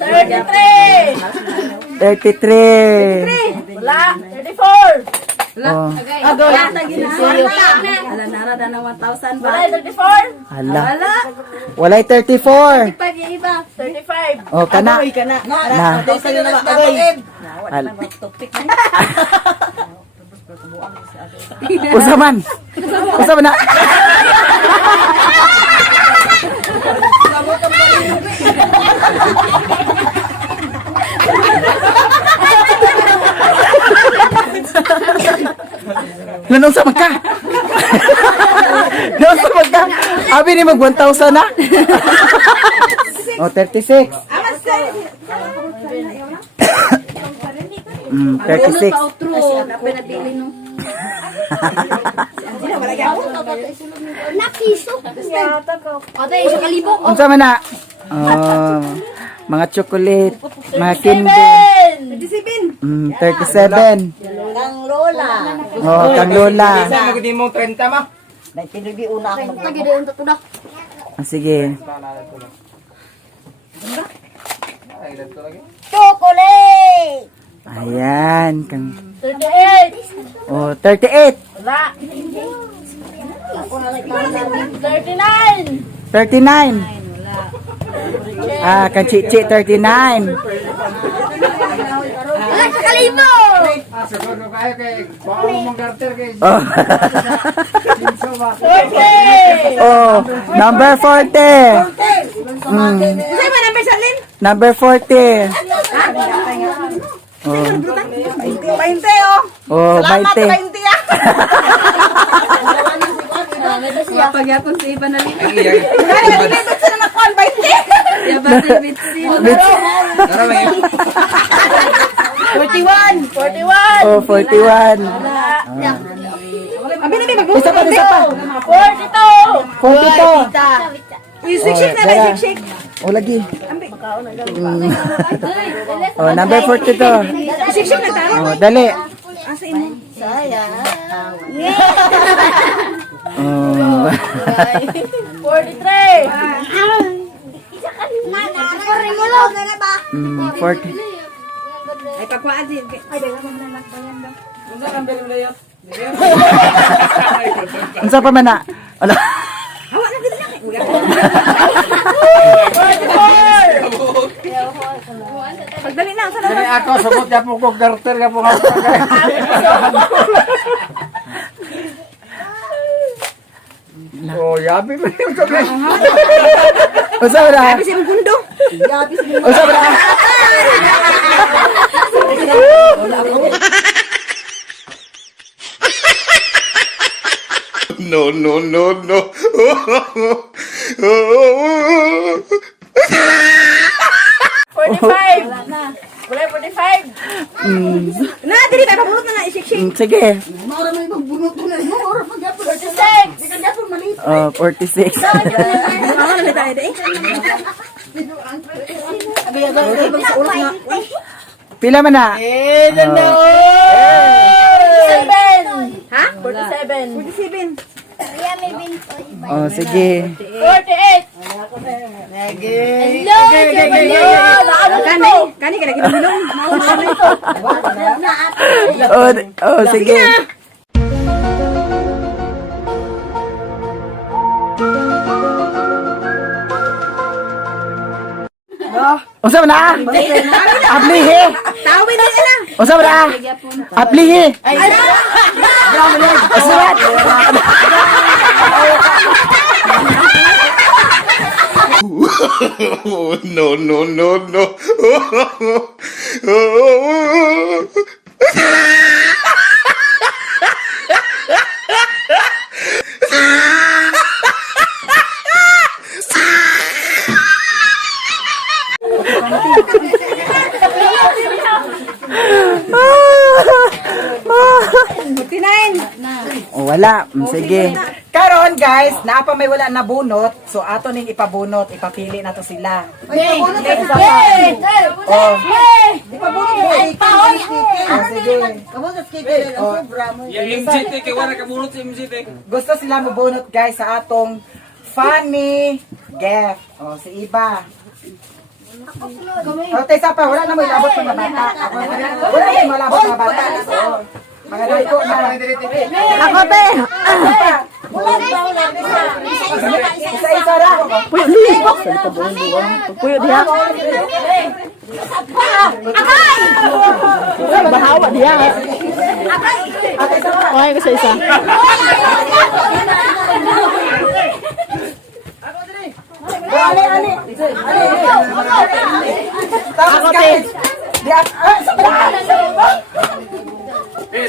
33! 33. Wala! 34! Oh. Agaw na tagi na. Ala nara na 1,000 ba? Wala! 34! Hala. Walay 34. Pag yung iba. 35! Oh, kana. Kana. Na. Al. Usa man. Usa man na. Lanong sa magka. Lanong sa magka. Abi ni mag 1,000 na. Oh, 36. 36. Nakiso. Ate, isa kalibo. Unsa man na? Oh, mga chocolate, mga candy. 37. Ang lola. Oh, kang lola. Saan mo mo 30 ma? Tagi doon tutudak. Ah, sige. Chocolate. Ayan, kang 38! oh, 38. Wala! 39! 39. Ah, kang Chichi 39. Ala sa kalibo. Siguro kayo kay bawal mong garter kay Oh. 40! Oh, number 40. Say mo number sa lin. Number 40. Oh, 20 oh. oh, 20. 20 ah. Pagyapon sa iba na lin. Kaya dito sila na kon 20. Ya ba bitsi. Tara may 41! 41! Oh, 41. Abi na mag Isa pa, isa pa. 42! 42. Yung shake na Dara. shake. Oh, lagi. Oh, number 42. Shake na taro. Oh, dali. Asa imo? Oh. 43! Mm, 40. Ay pagkuan din. Ay dala mo na nagbayan daw. Unsa pa man na? Wala. Hawa na gid na. 44! Pagdali na sa Dali ako subot ya po ko garter ya po nga. Oh, yabi mo yung chocolate. Unsa ba na? si Mundo. Unsa ba na? No, no, no, no. 45! Wala 45! Na dili tayo pabulot na na shake. Sige. 46! Oh, 46. Hawa na tayo dai. Pila man na? 47! Ha? 47! 47. Oh, sige. 48! Hello! Kani ka lagi bilong. Oh, oh, sige. Unsa ba na? Ablihi. Tawid na na. Unsa ba na? Ablihi. Surat. Oh, no, no, no, no. Oh, wala. Sige. Karon guys, naapa may wala na bunot. So ato ning ipabunot, ipapili na to sila. Oh. Kabunot kay Kaya ang sobra mo. Yung MGT, kaya wala kabulot sa MGT. Gusto sila mabunot guys sa atong funny gift. O, si Iba. O, Tessa pa, wala na mo ilabot mga bata. Wala na mo ilabot mga bata. O, mga daiko na. Ako, te. Isa-isa ra. Puyo, di. Puyo, diha. Bahawa, diha. Okay, ko sa isa. Tapos guys,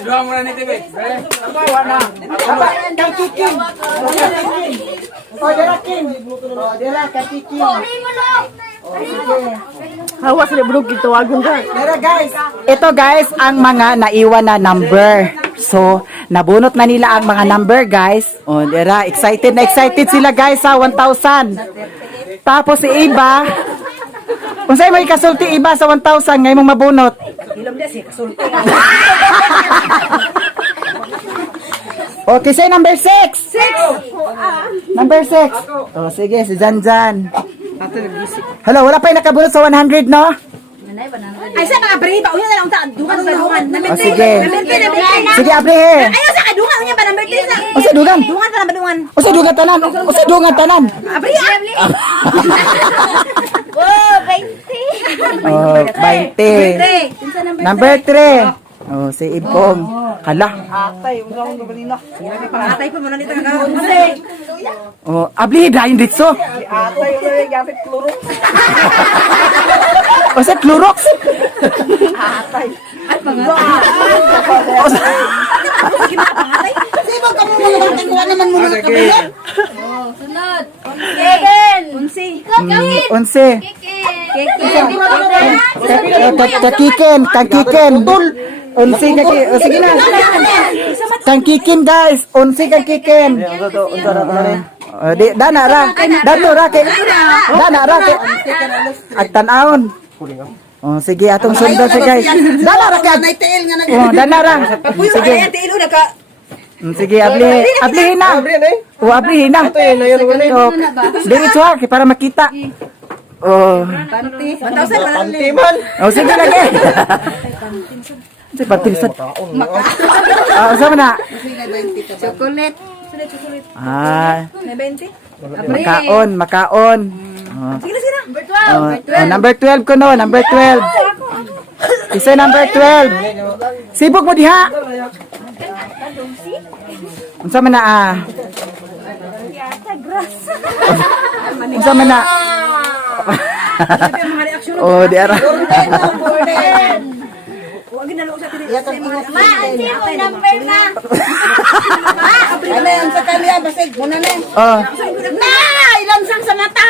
Dua mo na ni TV. wala. Aba, kang kikin. O, dira kin. O, dira kang kikin. O, sige. Hawa sa libro gitawagon ka. Pero guys, ito guys ang mga naiwan na number. So, nabunot na nila ang mga number guys. O, dira, excited na excited sila guys sa 1,000. Tapos si Iba, kung sa'yo may kasulti Iba sa 1,000, ngayon mong mabunot. Okay, say number 6. Number 6. Oh, sige, si Janjan. Hello, wala pa yung nakabunot sa 100, no? Ay, sa mga briba, unya na lang sa dungan sa dungan. Oh, sige. Sige, abrihe. Ayaw sa kadungan, unya pa number 3 sa. O, sa dugan. Dungan pa na dungan. O, sa dugan tanan. O, sa dugan tanan. Abri, abri. Oh, 20. Oh, 20. Number 3. Oh, si Ibong. Hala. Pangatay pa mo na nito ka. Oh, abli, dahin ditso. O, sa Clorox. Sino ka mo mga bata ko naman mo na kabunot? Sunod. Kevin. Unsi. 11. Kakikin, kakikin. Unsi kaki. O, sige na. Kakikin guys. Unsi kakikin. O, di, dana ra. Dato ra ke. Dana ra ke. At tanawon. O, sige, atong sundan si guys. Dana ra ke. Naitiil nga nag... O, dana ra. Sige. Sige, ablihin na. O, ablihin na. O, diretso ha, para makita. Oh. Oh, sige lagi. Sige, pantinsan. Sama na. Chocolate. Ah, May 20. makaon, makaon. Oh. Sige na, sige na. Oh, number 12 ko no, number 12. Isa number 12. Sibog mo diha. Unsa man na ah? Unsa man na? Oh, di ara. Ma, ansi mo number na. Ano yan sa kanya? Basig, muna na. Oh. Na, ilansang sa mata.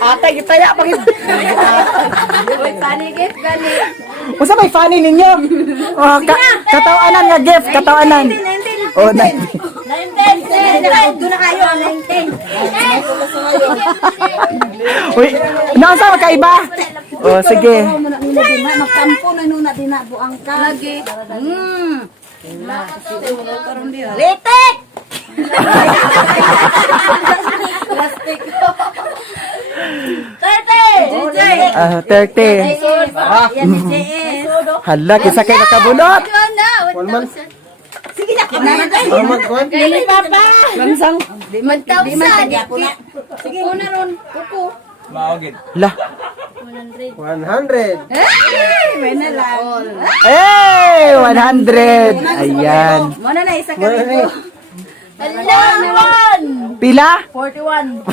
Atay kita ya pag Uy, funny gift, gali. Unsa may funny ninyo? Oh, katawanan nga gift, katawanan. Oh, 19. Doon na kayo, 19. Uy, nasa magkaiba? Oh, sige. Magkampo na nuna dinabuang ka. Lagi. Litik! Plastic. 30! 30. Yan si JS. Hala, kisa kay nakabunot. Ikaw na, 1,000. Sige na, Dili papa. 1,000. 1,000. Sige, una ron. Kuko. Maogid. Hala. 100. May na lang. Eh, 100. Ayan. Muna na, isa ka rito. Alaman! Pila? 41.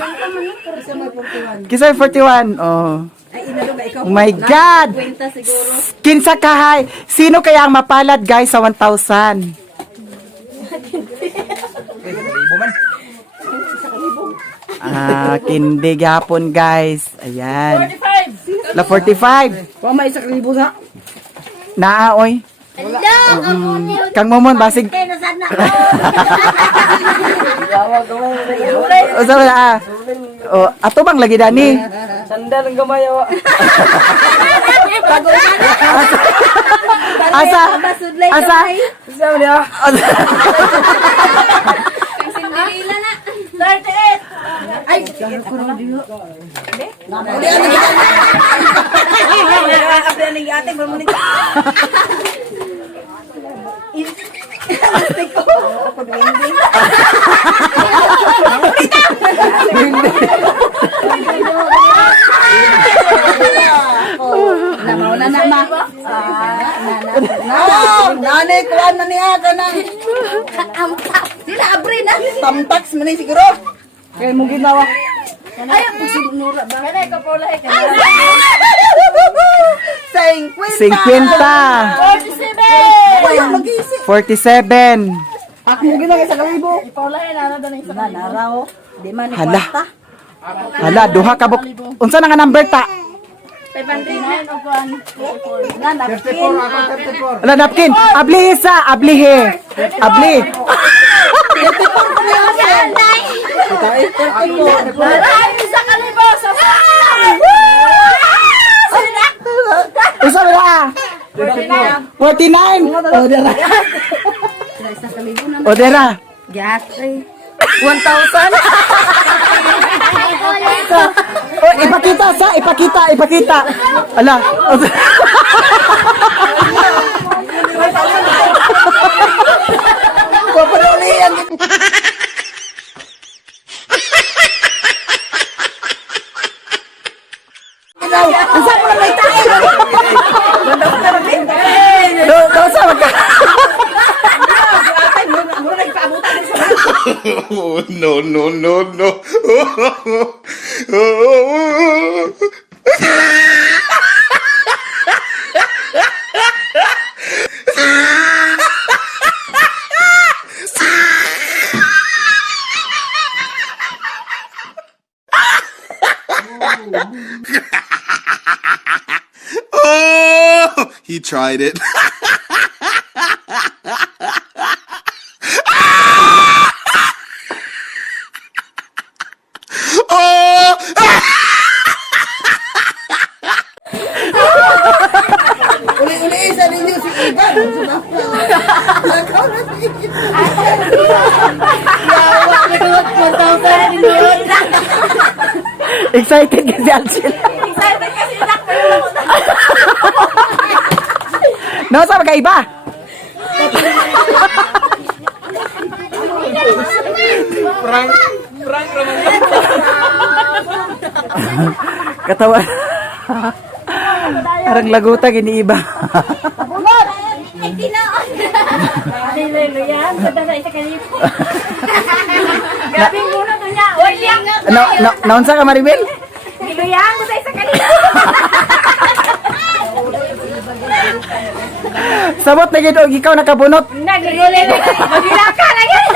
Kisa 41. Oh. Oh my God. Kwenta siguro. Kinsa kahay. Sino kaya ang mapalad guys sa 1,000? Ah, kindi gapon guys. Ayan. 45. La 45. May 1,000 na. Naa oy. Kang Momon basig. Kaya na sana. Usa wala ah. Oh, ato bang lagi dani? Sandal ang gamay awa. Asa? Asa? Isa mo niya. Kang Cinderella na. 38. Ay, Nauna na ma. Nanay ko na niya ka na. sila abri na. Tamtax man ni siguro. Kaya mo ginawa. Ay, ang sinura ba? Kaya ka pula ka. 50. 47. Ako mo ginawa sa kalibo. Naraw. Di man ni Hala. kwarta. Hala, duha ka buk. Unsa na nga number ta? 509 o kuan. Na napkin. Ala napkin. Ablihe sa, ablihe. Abli. Marami sa kaliboso. Unsa na? 49. Odera. Odera. Gati. 1,000. Oh, ipakita. Ala. Papanulian. Asa ko na may tayo. Do sa magka. Oh, no, no, no, no. Oh, he tried it. Oh! Uli-uli isa ninyo si Iban. Excited ka si Alcin. Excited kasi nakpo. No, sa magkaiba. Prank raman. Katawa. Parang laguta giniiba. Ay, tinaon. Ay, lelo yan. Sada sa isa kalipo. Grabe muna to niya. Oy, liang. Naunsa ka Maribel? Lelo yan. Sa isa kalipo. Sabot na gid og ikaw nakabunot. Naglililo. Magila ka na yan.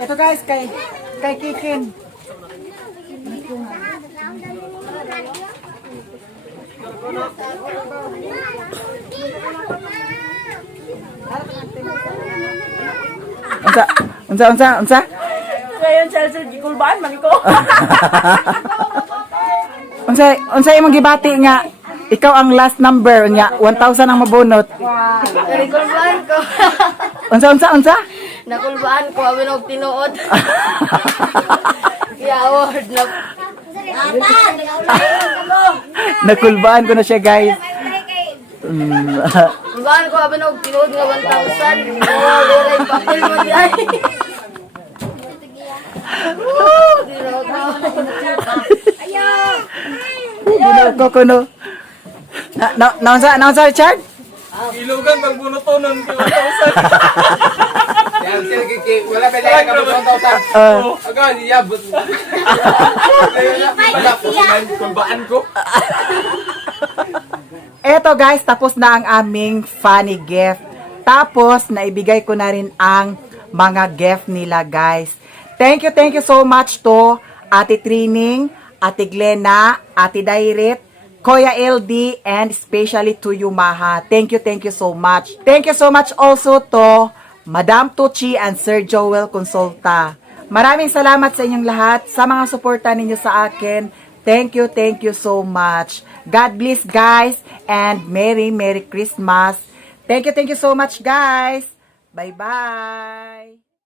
Ito guys kay Kikin. Unsa? Ngayon, Chelsea, gikulbaan, man ko. Unsa imong gibati nga ikaw ang last number nya 1,000 ang mabunot. Nakulbaan ko. Unsa? Nakulbaan ko. Abi na tinuod. I-award na. Nakulbaan ko na siya guys. Kulbaan ko. Abi na tinuod nga 1,000. Liray papel mo di ay. Ginoo ko no. Naunsa Richard? Ilugan pag bunutonon ko 1,000. Yan sila kiki, wala pa dala ka 1,000. Aga niya but. Wala po kumbaan ko. Eto guys, tapos na ang aming funny gift. Tapos, naibigay ko na rin ang mga gift nila guys. Thank you so much to Ate Trining, Ate Glena, Ate Dairit, Kuya LD, and especially to you, Maha. Thank you so much. Thank you so much also to Madam Tucci and Sir Joel Consulta. Maraming salamat sa inyong lahat, sa mga suporta ninyo sa akin. Thank you so much. God bless, guys, and Merry Christmas. Thank you so much, guys. Bye-bye.